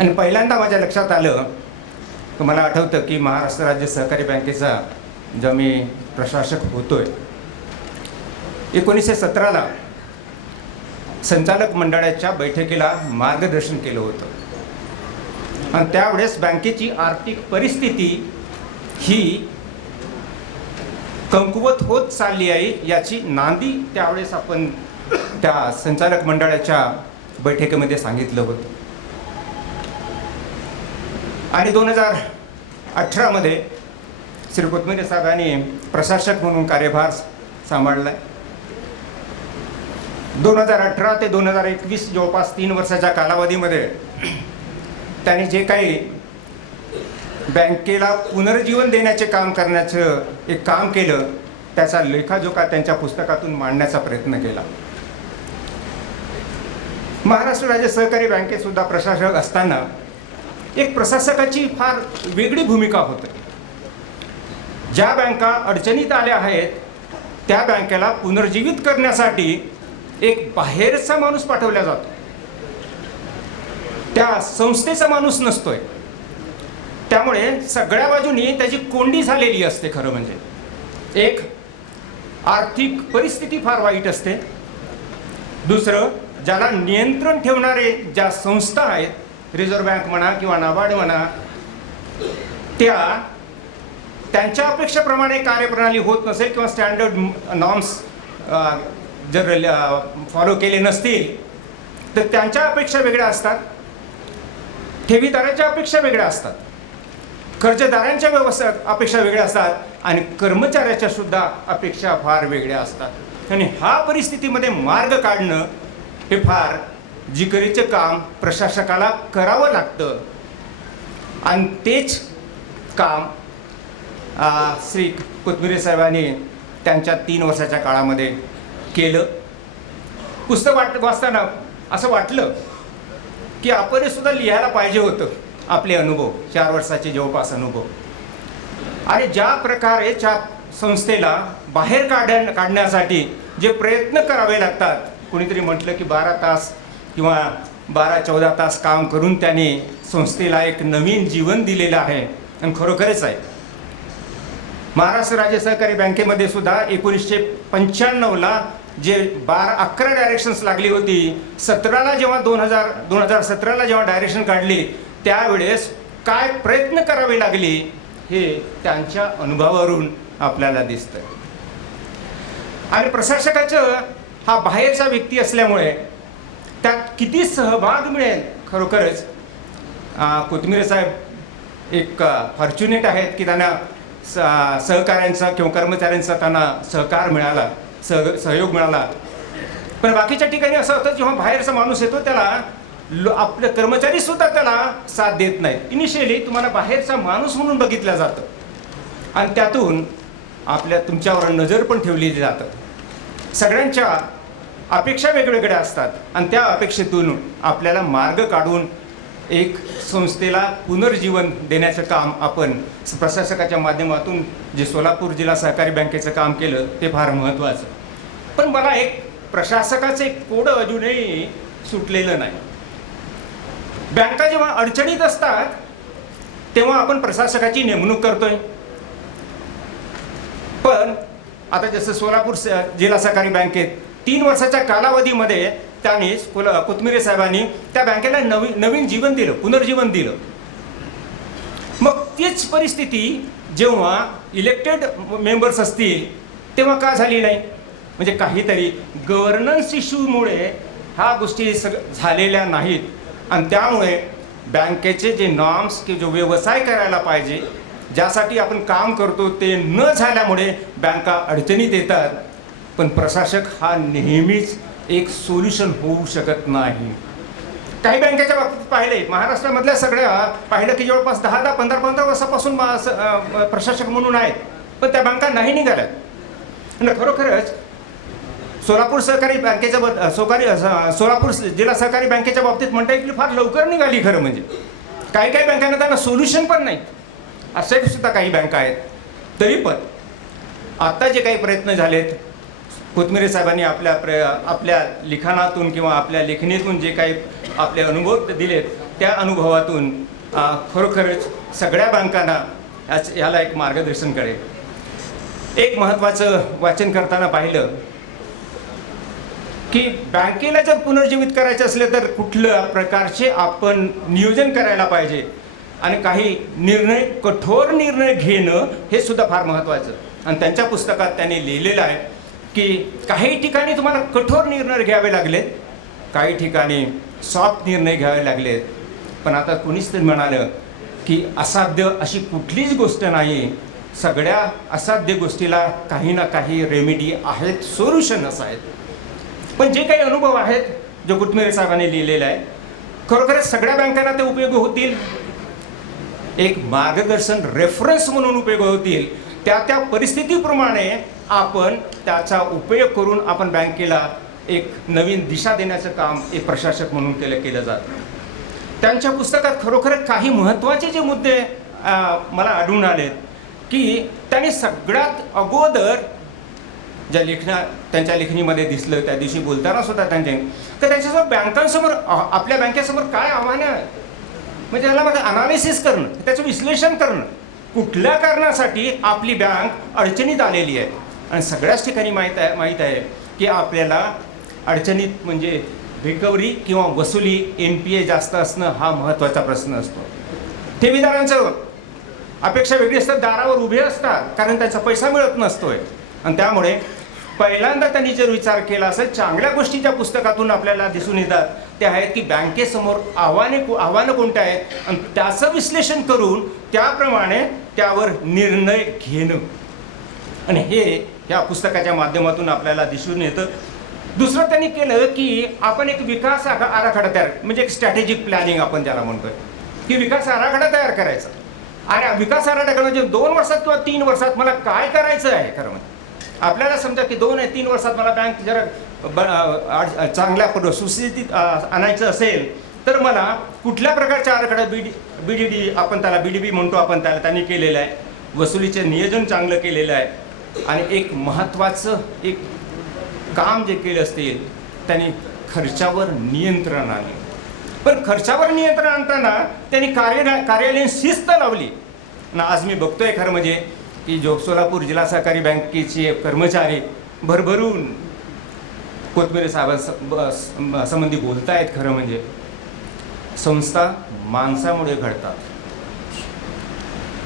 आणि पहिल्यांदा माझ्या लक्षात आलं की मला आठवतं की महाराष्ट्र राज्य सहकारी बँकेचा जेव्हा मी प्रशासक होतोय 1917ला संचालक मंडळाच्या बैठकीला मार्गदर्शन केलं होतं आणि त्यावेळेस बँकेची आर्थिक परिस्थिती ही कमकुवत होत चालली आहे याची नांदी त्यावेळेस आपण त्या संचालक मंडळाच्या बैठकीमध्ये सांगितलं होतं. आणि 2018मध्ये श्री कोथमिरे साहेबांनी प्रशासक म्हणून कार्यभार सांभाळला. 2018 ते 2021 जवळपास 3 वर्षाच्या कालावधीमध्ये त्यांनी जे काही बँकेला पुनर्जीवन देण्याचे काम करण्याचं एक काम केलं त्याचा लेखाजोखा त्यांच्या पुस्तकातून मांडण्याचा प्रयत्न केला. महाराष्ट्र राज्य सहकारी बँकेत सुद्धा प्रशासक असताना एक प्रशासकाची फार वेगळी भूमिका होते. ज्या बँका अडचणीत आल्या आहेत त्या बँकेला पुनर्जीवित करण्यासाठी एक बाहेरचा माणूस पाठवला जातो. त्या संस्थेचा माणूस नसतोय. त्यामुळे सगळ्या बाजूनी त्याची कोंडी झालेली असते. खरं म्हणजे एक आर्थिक परिस्थिती फार वाईट असते. दुसरं ज्याला नियंत्रण ठेवणारे ज्या संस्था आहेत रिझर्व्ह बँक म्हणा किंवा नाबार्ड म्हणा त्यांच्या अपेक्षेप्रमाणे कार्यप्रणाली होत नसेल किंवा स्टँडर्ड नॉर्म्स जर फॉलो केले नसतील तर त्यांच्या अपेक्षा वेगळ्या असतात, ठेवीदारांच्या अपेक्षा वेगळ्या असतात, कर्जदारांच्या अपेक्षा वेगळ्या असतात आणि कर्मचाऱ्याच्या सुद्धा अपेक्षा फार वेगळ्या असतात. आणि ह्या परिस्थितीमध्ये मार्ग काढणं हे फार जिकरीचं काम प्रशासकाला करावं लागतं. आणि तेच काम श्री कोथमिरे साहेबांनी त्यांच्या 3 वर्षाच्या काळामध्ये केलं. पुस्तक वाचताना असं वाटलं की आपण सुद्धा लिहायला पाहिजे होतं आपले अनुभव, 4 वर्षाचे जवळपास अनुभव. आणि ज्या प्रकारे त्या संस्थेला बाहेर काढण्यासाठी जे प्रयत्न करावे लागतात, कोणीतरी म्हटलं की 12 तास किंवा 12-14 तास काम करून त्यांनी संस्थेला एक नवीन जीवन दिलेलं आहे. आणि खरोखरच आहे. महाराष्ट्र राज्य सहकारी बँकेमध्ये सुद्धा 1995ला जे 11 डायरेक्शन्स लागली होती, 17ला जेव्हा 2017ला जेव्हा डायरेक्शन काढली त्यावेळेस काय प्रयत्न करावे लागले हे त्यांच्या अनुभवावरून आपल्याला दिसतं. आणि प्रशासकाचं हा बाहेरचा व्यक्ती असल्यामुळे त्यात किती सहभाग मिळेल. खरोखरच कोथमिरे साहेब एक फॉर्च्युनेट आहेत की त्यांना सहकाऱ्यांचा किंवा कर्मचाऱ्यांचा त्यांना सहकार मिळाला, सहयोग मिळाला. पण बाकीच्या ठिकाणी असं होतं जेव्हा बाहेरचा माणूस येतो त्याला आपले कर्मचारी सुद्धा त्याला साथ देत नाहीत. इनिशियली तुम्हाला बाहेरचा माणूस म्हणून बघितलं जातं आणि त्यातून तुमच्यावर नजर पण ठेवली जातं. सगळ्यांच्या अपेक्षा वेगवेगळ्या असतात आणि त्या अपेक्षेतून आपल्याला मार्ग काढून एक संस्थेला पुनर्जीवन देण्याचं काम आपण प्रशासकाच्या माध्यमातून जे सोलापूर जिल्हा सहकारी बँकेचं काम केलं ते फार महत्त्वाचं. पण मला एक प्रशासकाचं एक कोडं अजूनही सुटलेलं नाही. बँका जेव्हा अडचणीत असतात तेव्हा आपण प्रशासकाची नेमणूक करतोय. पण आता जसं सोलापूर जिल्हा सहकारी बँकेत 3 वर्षाच्या कालावधीमध्ये त्यांनी कोथमिरे साहेबांनी त्या बँकेला नवीन जीवन दिलं, पुनर्जीवन दिलं. मग तीच परिस्थिती जेव्हा इलेक्टेड मेंबर्स असतील तेव्हा का झाली नाही? म्हणजे काहीतरी गव्हर्नन्स इश्यूमुळे ह्या गोष्टी झालेल्या नाहीत. आणि त्यामुळे बँकेचे जे नॉर्म्स की जो व्यवसाय करायला पाहिजे ज्यासाठी आपण काम करतो ते न झाल्यामुळे बँका अडचणीत येतात. पण प्रशासक हा नेहमीच एक सोल्युशन होऊ शकत नाही. काही बँकेच्या बाबतीत पाहिले, महाराष्ट्रामधल्या सगळ्या पाहिलं की जवळपास 10-10, 15-15 वर्षापासून प्रशासक म्हणून आहेत, पण त्या बँका नाही निघाल्यात. आणि खरोखरच सोलापूर सहकारी बँकेच्या सोलापूर जिल्हा सहकारी बँकेच्या बाबतीत म्हणता येईल की फार लवकर निघाली. खरं म्हणजे काही बँकांना त्यांना सोल्युशन पण नाहीत, असे सुद्धा काही बँका आहेत. तरी पण आता जे काही प्रयत्न झालेत, कोथमिरे साहेबांनी आपल्या लिखाणातून किंवा आपल्या लेखणीतून जे काही आपले अनुभव दिलेत त्या अनुभवातून खरोखरच सगळ्या बँकांना याला एक मार्गदर्शन करेल. एक महत्त्वाचं वाचन करताना पाहिलं की बँकेला जर पुनर्जीवित करायचं असलं तर कुठल्या प्रकारचे आपण नियोजन करायला पाहिजे आणि काही निर्णय, कठोर निर्णय घेणं हे सुद्धा फार महत्त्वाचं. आणि त्यांच्या पुस्तकात त्यांनी लिहिलेलं आहे की काही ठिकाणी तुम्हाला कठोर निर्णय घ्यावे लागलेत, काही ठिकाणी सॉफ्ट निर्णय घ्यावे लागलेत. पण आता कुणीच तरी म्हणालं की असाध्य अशी कुठलीच गोष्ट नाही, सगळ्या असाध्य गोष्टीला काही ना काही रेमेडी आहेत, सोल्युशनच आहेत. पण जे काही अनुभव आहेत जो कुटमिरे साहेबांनी लिहिलेला आहे, खरोखरच सगळ्या बँकांना ते उपयोगी होतील, एक मार्गदर्शन रेफरन्स म्हणून उपयोग होतील. त्या परिस्थितीप्रमाणे आपण त्याचा उपयोग करून आपण बँकेला एक नवीन दिशा देण्याचं काम एक प्रशासक म्हणून केलं जातं. त्यांच्या पुस्तकात खरोखरच काही महत्त्वाचे जे मुद्दे मला आढळून आलेत की त्यांनी सगळ्यात अगोदर ज्या त्यांच्या लेखणीमध्ये दिसलं, त्या दिवशी बोलताना सुद्धा त्यांच्यासमोर बँकांसमोर, आपल्या बँकेसमोर काय आव्हानं आहे, म्हणजे त्याला माझं अनालिसिस करणं, त्याचं विश्लेषण करणं, कुठल्या कारणासाठी आपली बँक अडचणीत आलेली आहे. आणि सगळ्याच ठिकाणी माहीत आहे की आपल्याला अडचणीत म्हणजे रिकव्हरी किंवा वसुली, NPA जास्त असणं हा महत्त्वाचा प्रश्न असतो. ठेवीदारांचं अपेक्षा वेगळी असतात, दारावर उभे असतात कारण त्याचा पैसा मिळत नसतोय. आणि त्यामुळे पहिल्यांदा त्यांनी जर विचार केला असेल, चांगल्या गोष्टी ज्या पुस्तकातून आपल्याला दिसून येतात त्या आहेत की बँकेसमोर आव्हानं कोणत्या आहेत आणि त्याचं विश्लेषण करून त्याप्रमाणे त्यावर निर्णय घेणं. आणि हे ह्या पुस्तकाच्या माध्यमातून आपल्याला दिसून येतं. दुसरं त्यांनी केलं की आपण एक विकास आराखडा तयार, म्हणजे एक स्ट्रॅटेजिक प्लॅनिंग आपण ज्याला म्हणतोय, की विकास आराखडा तयार करायचा. आणि विकास आराखडा म्हणजे 2 वर्षात किंवा 3 वर्षात मला काय करायचं आहे. खरं म्हणजे आपल्याला समजा की 2-3 वर्षात मला बँक जरा चांगल्या सुस्थितीत आणायचं असेल तर मला कुठल्या प्रकारच्या आराखडा, BDD आपण त्याला BDB म्हणतो आपण त्याला, त्यांनी केलेलं आहे. वसुलीचे नियोजन चांगलं केलेलं आहे. आणि एक महत्त्वाचं एक काम जे केलं असतील त्यांनी खर्चावर नियंत्रण आणले. पण खर्चावर नियंत्रण आणताना त्यांनी कार्यालयीन शिस्त लावली. आणि आज मी बघतोय खरं म्हणजे की सोलापूर जिल्हा सहकारी बँकेचे कर्मचारी भरभरून कोथमिरे साहेबांसंबंधी बोलतायत. खरं म्हणजे संस्था माणसामुळे घडतात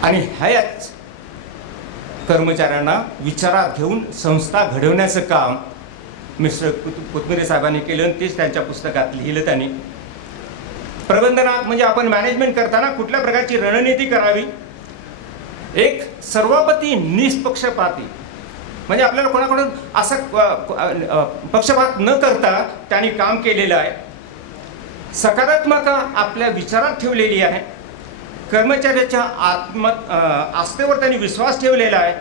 आणि ह्याच कर्मचाऱ्यांना विचारात घेऊन संस्था घडवण्याचं काम मिस्टर कोथमिरे साहेबांनी केलं. तेच त्यांच्या पुस्तकात लिहिलं त्यांनी. प्रबंधनात म्हणजे आपण मॅनेजमेंट करताना कुठल्या प्रकारची रणनीती करावी, एक सर्वोपरी निष्पक्षपाती, म्हणजे आपल्याला कोणाकडून असा पक्षपात न करता त्यांनी काम केलेलं आहे. सकारात्मक आपल्या विचारात ठेवलेली आहे. कर्मचाऱ्याच्या आस्थेवर त्यांनी विश्वास ठेवलेला आहे.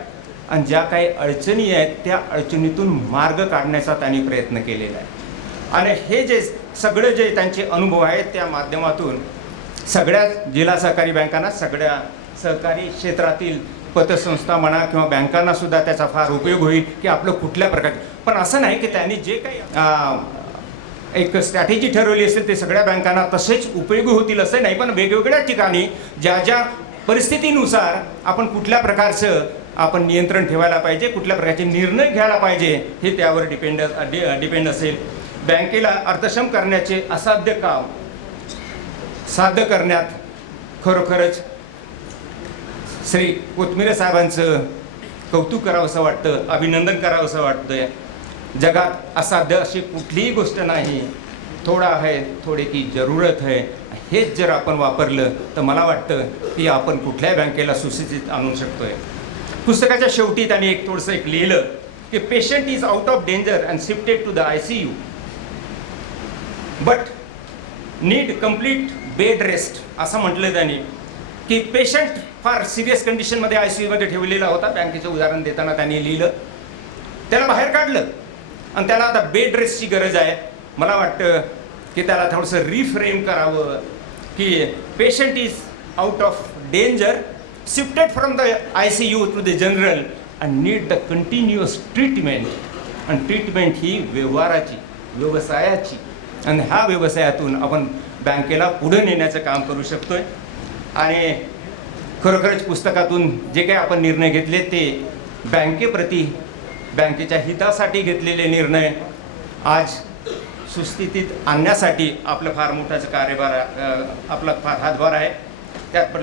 आणि ज्या काही अडचणी आहेत त्या अडचणीतून मार्ग काढण्याचा त्यांनी प्रयत्न केलेला आहे. आणि हे जे सगळे जे त्यांचे अनुभव आहेत त्या माध्यमातून सगळ्या जिल्हा सहकारी बँकांना, सगळ्या सहकारी क्षेत्रातील पतसंस्था म्हणा किंवा बँकांना सुद्धा त्याचा फार उपयोग होईल की आपलं कुठल्या प्रकारे. पण असं नाही की त्यांनी जे काही एक स्ट्रॅटेजी ठरवली असेल ते सगळ्या बँकांना तसेच उपयोगी होतील असं नाही. पण वेगवेगळ्या ठिकाणी ज्या ज्या परिस्थितीनुसार आपण कुठल्या प्रकारचं आपण नियंत्रण ठेवायला पाहिजे, कुठल्या प्रकारचे निर्णय घ्यायला पाहिजे हे त्यावर डिपेंड असेल. बँकेला अर्थक्षम करण्याचे असाध्य काम साध्य करण्यात खरोखरच श्री कोथमिरे साहेबांचं कौतुक करावं असं वाटतं, अभिनंदन करावं असं वाटतंय. जगात असाध्य अशी कुठलीही गोष्ट नाही. थोडा है थोडे की जरूरत है, हेच जर आपण वापरलं तर मला वाटतं की आपण कुठल्याही बँकेला सुस्थितीत आणू शकतोय. पुस्तकाच्या शेवटी त्यांनी थोडंसं लिहिलं की patient is out of danger and shifted to the ICU but need complete bed rest असं म्हटलं त्यांनी की पेशंट फार सिरियस कंडिशनमध्ये ICUमध्ये ठेवलेला होता. बँकेचं उदाहरण देताना त्यांनी लिहिलं, त्याला बाहेर काढलं आणि त्याला आता बेड रेस्टची गरज आहे. मला वाटतं की त्याला थोडंसं रिफ्रेम करावं की patient is out of danger, shifted from the ICU to the general and need the continuous treatment. आणि ट्रीटमेंट ही व्यवहाराची, व्यवसायाची, आणि ह्या व्यवसायातून आपण बँकेला पुढे नेण्याचं काम करू शकतोय. आणि खरोखरच पुस्तकातून जे काही आपण निर्णय घेतले ते बँकेप्रती बँकेच्या हितासाठी घेतलेले निर्णय आज सुस्थितीत आणण्यासाठी आपलं फार मोठाचं आपला फार हातभार आहे. त्यात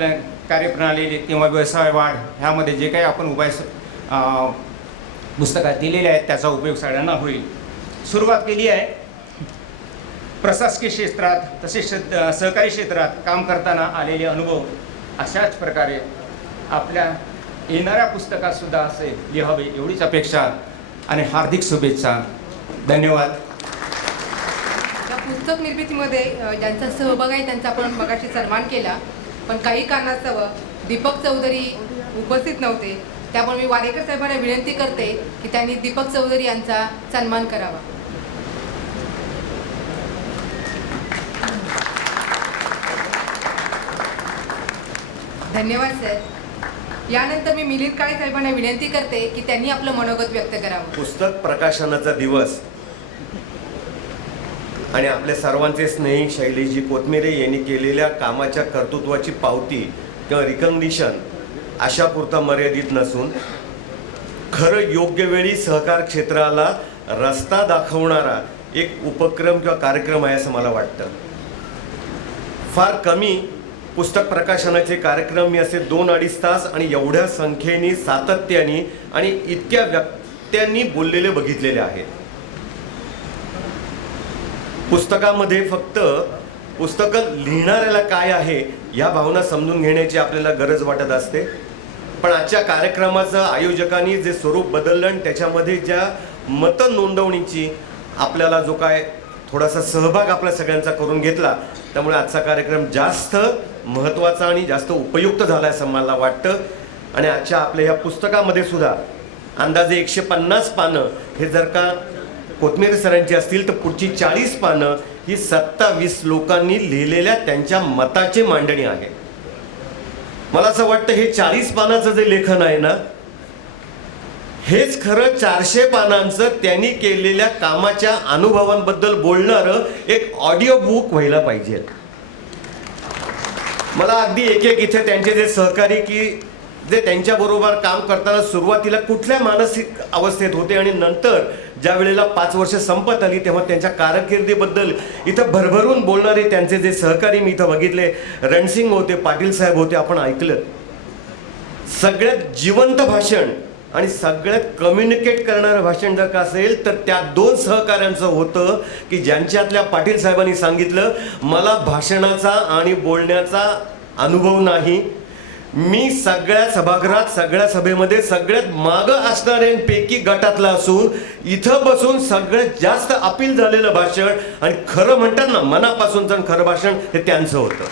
कार्यप्रणाली किंवा व्यवसाय वाढ ह्यामध्ये जे काही आपण उपाय पुस्तकात दिलेले आहेत त्याचा उपयोग सगळ्यांना होईल. सुरुवात केली आहे. प्रशासकीय क्षेत्रात तसेच सहकारी क्षेत्रात काम करताना आलेले अनुभव अशाच प्रकारे आपल्या येणाऱ्या पुस्तकात सुद्धा असे लिहावे एवढीच अपेक्षा आणि हार्दिक शुभेच्छा. धन्यवाद. या पुस्तक निर्मितीमध्ये ज्यांचा सहभाग आहे त्यांचा आपण मगाशी सन्मान केला, पण काही कारणास्तव दीपक चौधरी उपस्थित नव्हते. त्यामुळे मी वाडेकर साहेबांना विनंती करते की त्यांनी दीपक चौधरी यांचा सन्मान करावा. धन्यवाद सर. यानंतर मी मिलिंद काळे साहेबांना विनंती करते की त्यांनी आपलं मनोगत व्यक्त करावं. पुस्तक प्रकाशनाचा दिवस आणि आपल्या सर्वांचे स्नेही शैलेशजी कोथमिरे यांनी केलेल्या कामाच्या कर्तृत्वाची पावती किंवा रिकग्निशन अशा पुरता मर्यादित नसून खरं योग्य वेळी सहकार क्षेत्राला रस्ता दाखवणारा एक उपक्रम किंवा कार्यक्रम आहे असं मला वाटतं. फार कमी पुस्तक प्रकाशनाचे कार्यक्रम मी असे 2-2.5 तास आणि एवढ्या संख्येने सातत्याने आणि इतक्या व्यक्त्यांनी बोललेले बघितलेले आहेत. पुस्तकामध्ये फक्त पुस्तकं लिहिणाऱ्याला काय आहे या भावना समजून घेण्याची आपल्याला गरज वाटत असते. पण आजच्या कार्यक्रमाचं आयोजकांनी जे स्वरूप बदललं आणि त्याच्यामध्ये ज्या मत नोंदवणीची आपल्याला जो काय थोडासा सहभाग आपल्या सगळ्यांचा करून घेतला, त्यामुळे आजचा कार्यक्रम जास्त महत्त्वाचा आणि जास्त उपयुक्त झाला असं मला वाटतं. आणि आजच्या आपल्या ह्या पुस्तकामध्ये सुद्धा अंदाजे 150 पानं हे जर का कोथमिरे सरांची असतील तर पुढची 40 पानं ही 27 लोकांनी लिहिलेल्या त्यांच्या मताची मांडणी आहे. मला असं वाटतं हे 40 पानाचं जे लेखन आहे ना, हेच खरं 400 पानांचं त्यांनी केलेल्या कामाच्या अनुभवांबद्दल बोलणारं एक ऑडिओ बुक व्हायला पाहिजे. मला अगदी एक इथे त्यांचे जे सहकारी की जे त्यांच्याबरोबर काम करताना सुरुवातीला कुठल्या मानसिक अवस्थेत होते आणि नंतर ज्या वेळेला 5 वर्ष संपत आली तेव्हा त्यांच्या कारकिर्दीबद्दल इथं भरभरून बोलणारे त्यांचे जे सहकारी मी इथं बघितले, रणसिंग होते, पाटील साहेब होते, आपण ऐकलं. सगळ्यात जिवंत भाषण आणि सगळ्यात कम्युनिकेट करणारं भाषण जर का असेल तर त्या 2 सहकाऱ्यांचं होतं की ज्यांच्यातल्या पाटील साहेबांनी सांगितलं, मला भाषणाचा आणि बोलण्याचा अनुभव नाही, मी सगळ्या सभागृहात सगळ्या सभेमध्ये सगळ्यात मागं असणाऱ्यांपैकी गटातला असून इथं बसून सगळ्यात जास्त अपील झालेलं भाषण आणि खरं म्हणतात ना मनापासूनचं खरं भाषण हे त्यांचं होतं.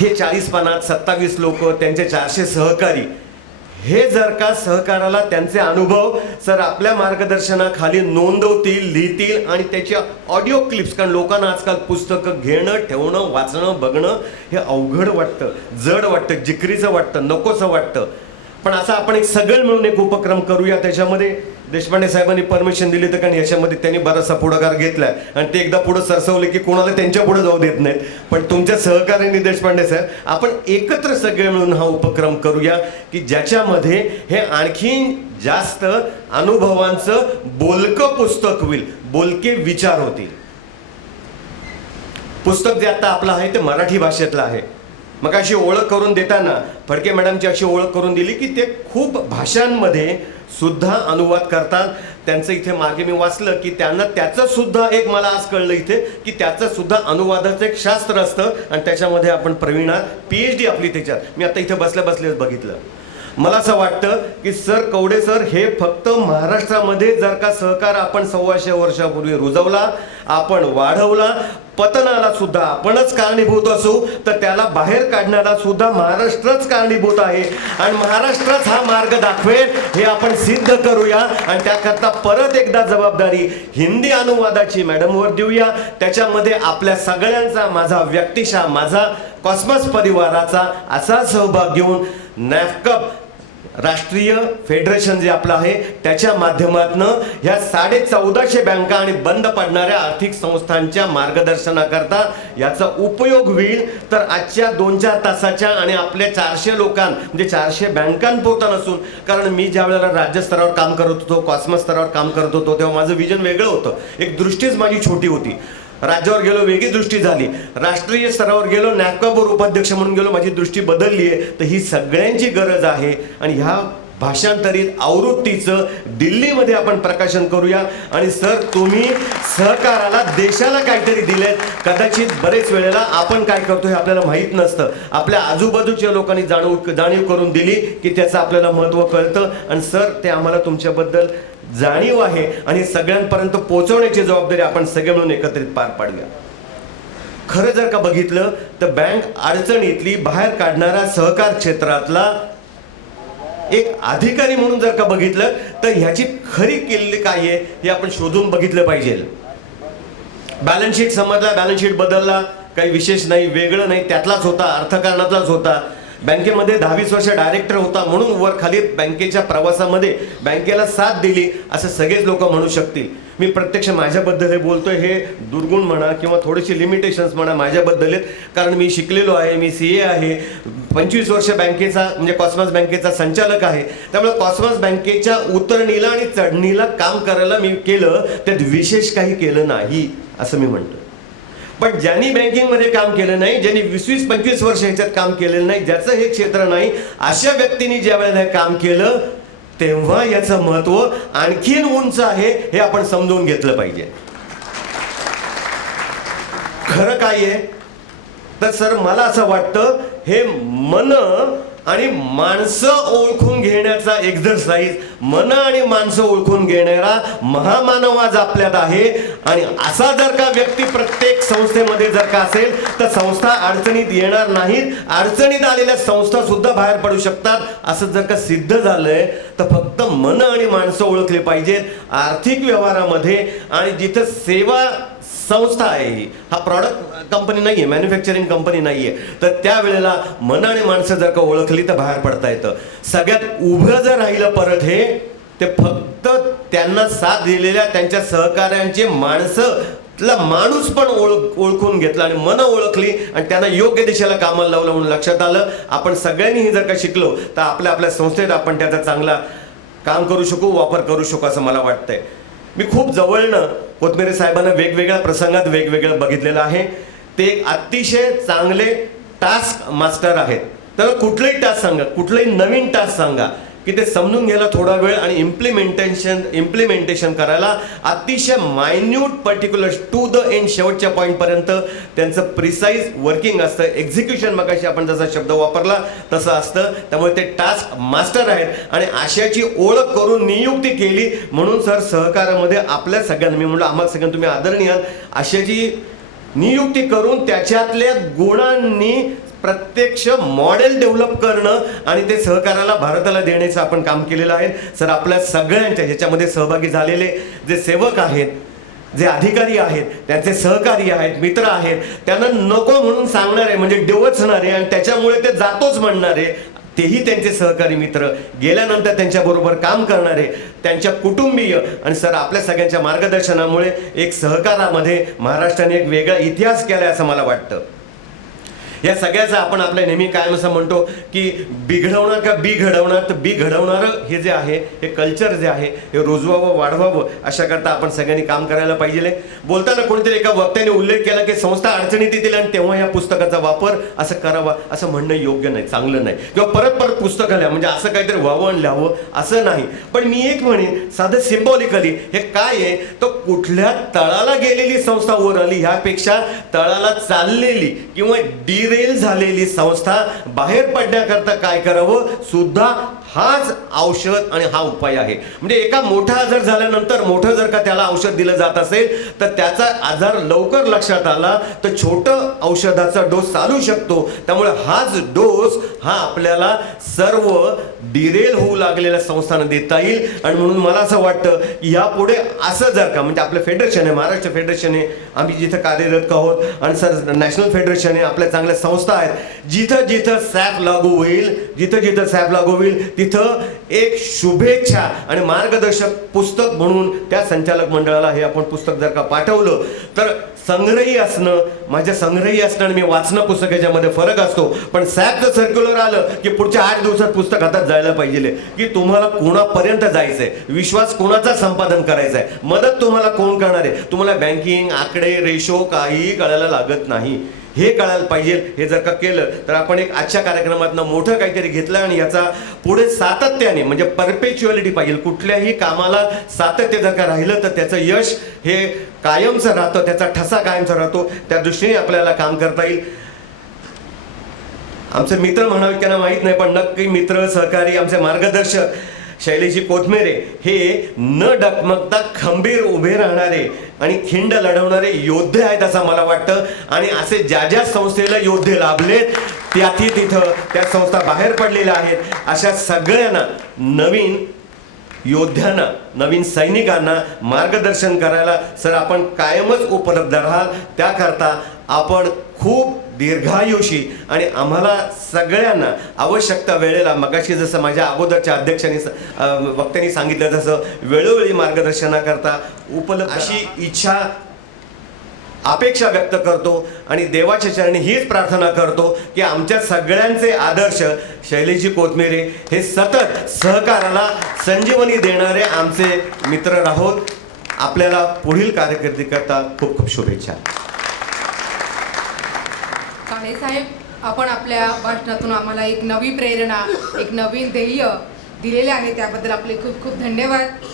हे 40 पानात 27 लोक, त्यांचे 400 सहकारी, हे जर का सहकाराला त्यांचे अनुभव सर आपल्या मार्गदर्शनाखाली नोंदवतील, लिहितील आणि त्याच्या ऑडिओ क्लिप्स, कारण लोकांना आजकाल पुस्तकं घेणं, ठेवणं, वाचणं, बघणं हे अवघड वाटतं, जड वाटतं, जिकरीचं वाटतं, नकोसं वाटतं. पण असं आपण एक सगळं मिळून एक उपक्रम करूया. त्याच्यामध्ये देशपांडे साहेबांनी परमिशन दिली तर कारण याच्यामध्ये त्यांनी बराचसा पुढाकार घेतलाय आणि ते एकदा पुढे सरसवले की कोणाला त्यांच्या पुढे जाऊ देत नाहीत. पण तुमच्या सहकार्याने देशपांडे साहेब आपण एकत्र सगळे मिळून हा उपक्रम करूया की ज्याच्यामध्ये हे आणखीन जास्त अनुभवांचं बोलकं पुस्तक होईल, बोलके विचार होतील. पुस्तक जे आता आपलं आहे ते मराठी भाषेतलं आहे. मग अशी ओळख करून देताना फडके मॅडमची अशी ओळख करून दिली की ते खूप भाषांमध्ये सुद्धा अनुवाद करतात. त्यांचं इथे मागे मी वाचलं की त्यांना त्याचं सुद्धा एक मला आज कळलं इथे की त्याचं सुद्धा अनुवादाचं एक शास्त्र असतं आणि त्याच्यामध्ये आपण प्रवीण आहात, PhD आपली त्याच्यात. मी आता इथे बसल्या बसल्याच बघितलं. मला असं वाटतं की सर कवडे सर हे फक्त महाराष्ट्रामध्ये जर का सहकार आपण 125 वर्षापूर्वी रुजवला, आपण वाढवला, पतनाला सुद्धा आपणच कारणीभूत असू तर त्याला बाहेर काढण्याला सुद्धा महाराष्ट्रच कारणीभूत आहे आणि महाराष्ट्रच हा मार्ग दाखवेल हे आपण सिद्ध करूया. आणि त्याकरता परत एकदा जबाबदारी हिंदी अनुवादाची मॅडमवर देऊया. त्याच्यामध्ये आपल्या सगळ्यांचा, माझा व्यक्तिशः, माझा कॉस्मॉस परिवाराचा असा सहभाग घेऊन नॅफकप राष्ट्रीय फेडरेशन जे आपलं आहे त्याच्या माध्यमातून ह्या 1450 बँका आणि बंद पडणाऱ्या आर्थिक संस्थांच्या मार्गदर्शनाकरता याचा उपयोग होईल. तर आजच्या 2-4 तासाच्या आणि आपल्या 400 म्हणजे 400 बँकांपुरता नसून, कारण मी ज्या वेळेला राज्य स्तरावर काम करत होतो, कॉस्मस स्तरावर काम करत होतो, तेव्हा माझं विजन वेगळं होतं. एक दृष्टीच माझी छोटी होती. राज्यावर गेलो वेगळी दृष्टी झाली, राष्ट्रीय स्तरावर गेलो नॅफकाबरोबर उपाध्यक्ष म्हणून गेलो, माझी दृष्टी बदलली आहे. तर ही सगळ्यांची गरज आहे आणि ह्या भाषांतरित आवृत्तीचं दिल्लीमध्ये आपण प्रकाशन करूया. आणि सर, तुम्ही सहकाराला देशाला काहीतरी दिलेत. कदाचित बरेच वेळेला आपण काय करतो हे आपल्याला माहीत नसतं. आपल्या आजूबाजूच्या लोकांनी जाणीव करून दिली की त्याचं आपल्याला महत्त्व कळतं. आणि सर, ते आम्हाला तुमच्याबद्दल जाणीव आहे आणि सगळ्यांपर्यंत पोहोचवण्याची जबाबदारी आपण सगळे मिळून एकत्रित पार पाडूया. खरं जर का बघितलं तर बँक अडचणीतली बाहेर काढणारा सहकार क्षेत्रातला एक अधिकारी म्हणून जर का बघितलं तर ह्याची खरी केलेली काय आहे हे आपण शोधून बघितलं पाहिजे. बॅलन्स शीट समजला, बॅलन्स शीट बदलला, काही विशेष नाही, वेगळं नाही, त्यातलाच होता, अर्थकारणातलाच होता. बँकेमध्ये 10-20 वर्ष डायरेक्टर होता म्हणून वर खाली बँकेच्या प्रवासामध्ये बँकेला साथ दिली असं सगळेच लोक म्हणू शकतील. मी प्रत्यक्ष माझ्याबद्दल हे बोलतोय, हे दुर्गुण म्हणा किंवा थोडेसे लिमिटेशन्स म्हणा माझ्याबद्दल आहेत. कारण मी शिकलेलो आहे, मी CA आहे, 25 वर्ष बँकेचा म्हणजे कॉस्मस बँकेचा संचालक आहे. त्यामुळे कॉस्मस बँकेच्या उतरणीला आणि चढणीला काम करायला मी केलं, त्यात विशेष काही केलं नाही असं मी म्हणतो. पण ज्यांनी बँकिंगमध्ये काम केलं नाही, ज्यांनी 20-25 वर्ष ह्याच्यात काम केलेलं नाही, ज्याचं हे क्षेत्र नाही, अशा व्यक्तींनी ज्या वेळेला हे काम केलं तेव्हा याचं महत्त्व आणखीन उंच आहे हे आपण समजून घेतलं पाहिजे. खरं काय आहे तर सर, मला असं वाटतं हे मन आणि माणसं ओळखून घेण्याचा एक्झरसाइज, मन आणि माणसं ओळखून घेणारा महामानव आज आपल्यात आहे. आणि असा जर का व्यक्ती प्रत्येक संस्थेमध्ये जर का असेल तर संस्था अडचणीत येणार नाहीत, अडचणीत आलेल्या संस्था सुद्धा बाहेर पडू शकतात. असं जर का सिद्ध झालंय तर फक्त मन आणि माणसं ओळखले पाहिजेत आर्थिक व्यवहारामध्ये. आणि जिथं सेवा संस्था आहे, हा प्रॉडक्ट कंपनी नाही आहे, मॅन्युफॅक्चरिंग कंपनी नाही आहे, तर त्यावेळेला मन आणि माणसं जर का ओळखली तर बाहेर पडता येतं. सगळ्यात उभं जर राहिलं परत हे, ते फक्त त्यांना साथ दिलेल्या त्यांच्या सहकाऱ्यांचे माणूस पण ओळखून घेतला आणि मन ओळखली आणि त्यांना योग्य दिशेला कामाला लावलं म्हणून लक्षात आलं. आपण सगळ्यांनी जर का शिकलो तर आपल्या संस्थेत आपण त्याचा चांगला काम करू शकू, वापर करू शकू असं मला वाटतंय. मी खूप जवळनं कोथमिरे साहेबांना वेगवेगळ्या प्रसंगात वेगवेगळं बघितलेलं आहे. ते एक अतिशय चांगले टास्क मास्टर आहेत. तर कुठलंही टास्क सांगा, कुठलंही नवीन टास्क सांगा की ते समजून घ्यायला थोडा वेळ आणि इम्प्लिमेंटेशन करायला अतिशय minute particular to the end शेवटच्या पॉईंटपर्यंत त्यांचं प्रिसाईज वर्किंग असतं. एक्झिक्युशन मगाशी आपण जसा शब्द वापरला तसं असतं. त्यामुळे ते टास्क मास्टर आहेत आणि आशयाची ओळख करून नियुक्ती केली म्हणून सर सहकारामध्ये आपल्या सगळ्यांना, मी म्हणलं आम्हाला सगळ्यांना तुम्ही आदरणीय आहात, आशयाची नियुक्ती करून त्याच्यातल्या गुणांनी प्रत्यक्ष मॉडेल डेव्हलप करणं आणि ते सहकाराला भारताला देण्याचं आपण काम केलेलं आहे. सर, आपल्या सगळ्यांच्या ह्याच्यामध्ये सहभागी झालेले जे सेवक आहेत, जे अधिकारी आहेत, त्यांचे सहकारी आहेत, मित्र आहेत, त्यांना नको म्हणून सांगणारे म्हणजे डिवचणारे आणि त्याच्यामुळे ते जातोच म्हणणारे तेही त्यांचे सहकारी मित्र, गेल्यानंतर त्यांच्याबरोबर काम करणारे, त्यांच्या कुटुंबीय. आणि सर, आपल्या सगळ्यांच्या मार्गदर्शनामुळे एक सहकारामध्ये महाराष्ट्राने एक वेगळा इतिहास केला असं मला वाटतं. या सगळ्याचं आपण आपल्या नेहमी कायम असं म्हणतो की बिघडवणार का बी घडवणार, तर बी घडवणारं हे जे आहे, हे कल्चर जे आहे हे रुजवावं, वाढवावं अशा करता आपण सगळ्यांनी काम करायला पाहिजे. बोलताना कोणीतरी एका वक्त्याने उल्लेख केला की संस्था अडचणीत येतील आणि तेव्हा या पुस्तकाचा वापर असं करावा, असं म्हणणं योग्य नाही, चांगलं नाही. किंवा परत परत पुस्तकं लिहा म्हणजे असं काहीतरी व्हावं आणि लिहावं असं नाही. पण मी एक म्हणेन साधं सिम्बॉलिकली हे काय आहे, तर कुठल्या तळाला गेलेली संस्था वर आली ह्यापेक्षा तळाला चाललेली किंवा डिरेल झालेली संस्था बाहेर पडण्याकरता काय करावं सुद्धा हाच औषध आणि हा उपाय आहे. म्हणजे एका मोठा आजार झाल्यानंतर मोठं जर का त्याला औषध दिलं जात असेल तर त्याचा आजार लवकर लक्षात आला तर छोटं औषधाचा डोस चालू शकतो. त्यामुळे हाच डोस हा आपल्याला सर्व डिरेल होऊ लागलेल्या संस्थांना देता येईल. आणि म्हणून मला असं वाटतं यापुढे असं जर का म्हणजे आपलं फेडरेशन आहे, महाराष्ट्र फेडरेशन आहे, आम्ही जिथं कार्यरत आहोत आणि सर नॅशनल फेडरेशन आहे, आपल्या चांगल्या संस्था आहेत, जिथं जिथं सॅप लागू होईल, जिथं जिथं सॅप लागू होईल तिथं एक शुभेच्छा आणि मार्गदर्शक पुस्तक म्हणून त्या संचालक मंडळाला हे आपण पुस्तक जर का पाठवलं तर संग्रही असणं, माझ्या संग्रही असणं आणि मी वाचणं पुस्तक याच्यामध्ये फरक असतो. पण सॅपचं सर्क्युलर आलं की पुढच्या 8 दिवसात पुस्तक हातात जायला पाहिजे की तुम्हाला कोणापर्यंत जायचंय, विश्वास कोणाचा संपादन करायचा आहे, मदत तुम्हाला कोण करणार आहे. तुम्हाला बँकिंग, आकडे, रेशो काहीही कळायला लागत नाही, हे कळायला पाहिजे. हे जर का केलं तर आपण एक आजच्या कार्यक्रमातनं मोठं काहीतरी घेतलं आणि याचा पुढे सातत्याने म्हणजे परपेच्युअलिटी पाहिजे. कुठल्याही कामाला सातत्य जर का राहिलं तर त्याचं यश हे कायमचं राहतं, त्याचा ठसा कायमचा राहतो. त्या दृष्टीने आपल्याला काम करता येईल. आमचे मित्र म्हणावे त्यांना माहीत नाही, पण नक्की मित्र, सहकारी, आमचे मार्गदर्शक शैलेशजी कोथमेरे हे न डगमगता खंबीर उभे राहणारे आणि खिंड लढवणारे योद्धे आहेत असं मला वाटतं. आणि असे ज्या ज्या संस्थेला योद्धे लाभलेत त्याही तिथं त्या संस्था बाहेर पडलेल्या आहेत. अशा सगळ्यांना, नवीन योद्ध्यांना, नवीन सैनिकांना मार्गदर्शन करायला सर आपण कायमच उपलब्ध राहाल. त्याकरता आपण खूप दीर्घायुषी आणि आम्हाला सगळ्यांना आवश्यकता वेळेला, मगाशी जसं माझ्या अगोदरच्या अध्यक्षांनी वक्त्यांनी सांगितलं तसं वेळोवेळी मार्गदर्शनाकरता उपलब्ध अशी इच्छा, अपेक्षा व्यक्त करतो. आणि देवाच्या चरणी हीच प्रार्थना करतो की आमच्या सगळ्यांचे आदर्श शैलेशजी कोथमेरे हे सतत सहकाराला संजीवनी देणारे आमचे मित्र राहोत. आपल्याला पुढील कारकिर्दीकरता खूप खूप शुभेच्छा. काळे साहेब, आपण आपल्या भाषणातून आम्हाला एक नवी प्रेरणा, एक नवीन ध्येय दिलेले आहे, त्याबद्दल आपले खूप खूप धन्यवाद.